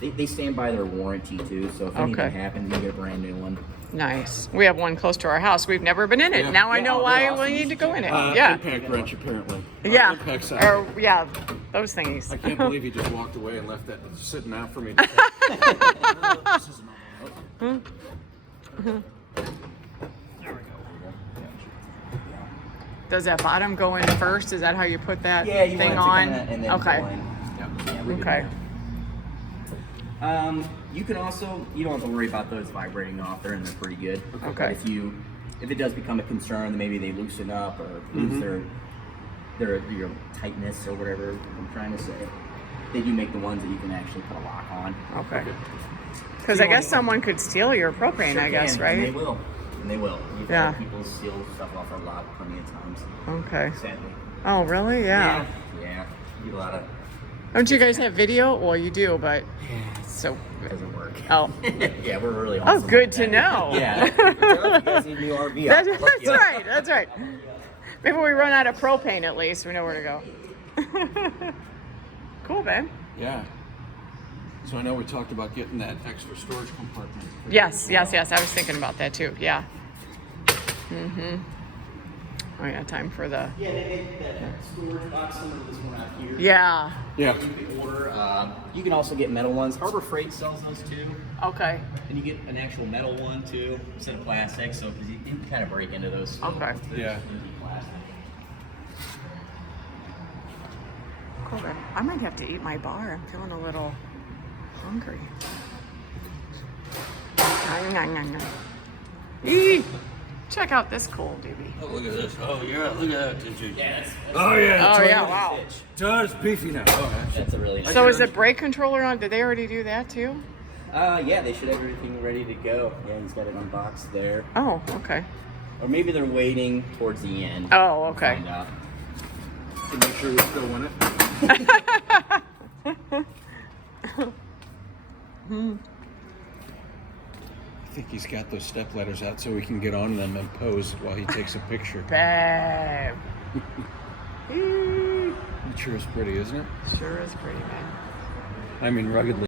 they stand by their warranty too. So if anything Okay. happens, you get a brand new one. Nice. We have one close to our house. We've never been in it. Yeah. Now I Yeah, know they're why awesome. we need to go in it. Yeah. Impact wrench apparently. Yeah. Impact socket. Or yeah, those thingies. I can't believe he just walked away and left that sitting out for me. Does that bottom go in first? Is that how you put that Yeah, you thing want on? it to kinda, and then Okay. go in. Yeah, we're good Okay. there. You can also, you don't have to worry about those vibrating off there, and they're pretty good. Okay. But if it does become a concern, then maybe they loosen up or lose their tightness or whatever I'm trying to say. They do make the ones that you can actually put a lock on. Okay. Because I guess someone could steal your propane, Sure I guess, can, and they right? will. And they will. We've Yeah. had people steal stuff off our lot plenty of times, Okay. sadly. Oh, really? Yeah. Yeah. You get a lot of, Don't you guys have video? Well, you do, but so. it doesn't work. Oh. Yeah, we're really Oh, awesome good like to that. know. Yeah. If you guys need a new RV, That's, I'll hook that's you up. right. That's right. Maybe we run out of propane at least. We know where to go. Cool, man. Yeah. So I know we talked about getting that extra storage compartment. Yes, yes, yes. I was thinking about that too. Yeah. Mm-hmm. Oh yeah, time for the. Yeah, they make that storage box similar to this one out here. Yeah. Yeah. You can order. You can also get metal ones. Harbor Freight sells those too, Okay. and you get an actual metal one too instead of plastic. So because you can kind of break into those. Okay. Yeah. Plastic. Cool, then. I might have to eat my bar. I'm feeling a little hungry. Eee! Check out this cool doobie. Oh, look at this. Oh, yeah. Look at that. Did you? Yes. Oh, yeah. Oh yeah! Wow. It's beefy now. Oh, That's a really nice. So is the brake controller on? Did they already do that too? Yeah, they should have everything ready to go. Yeah, he's got it unboxed there. Oh, okay. Or maybe they're waiting towards the end. Oh, okay. Find out. to make sure we still win it. I think he's got those step ladders out so we can get on them and pose while he takes a picture. Babe. It sure is pretty, isn't it? Sure is pretty, man. I mean, ruggedly.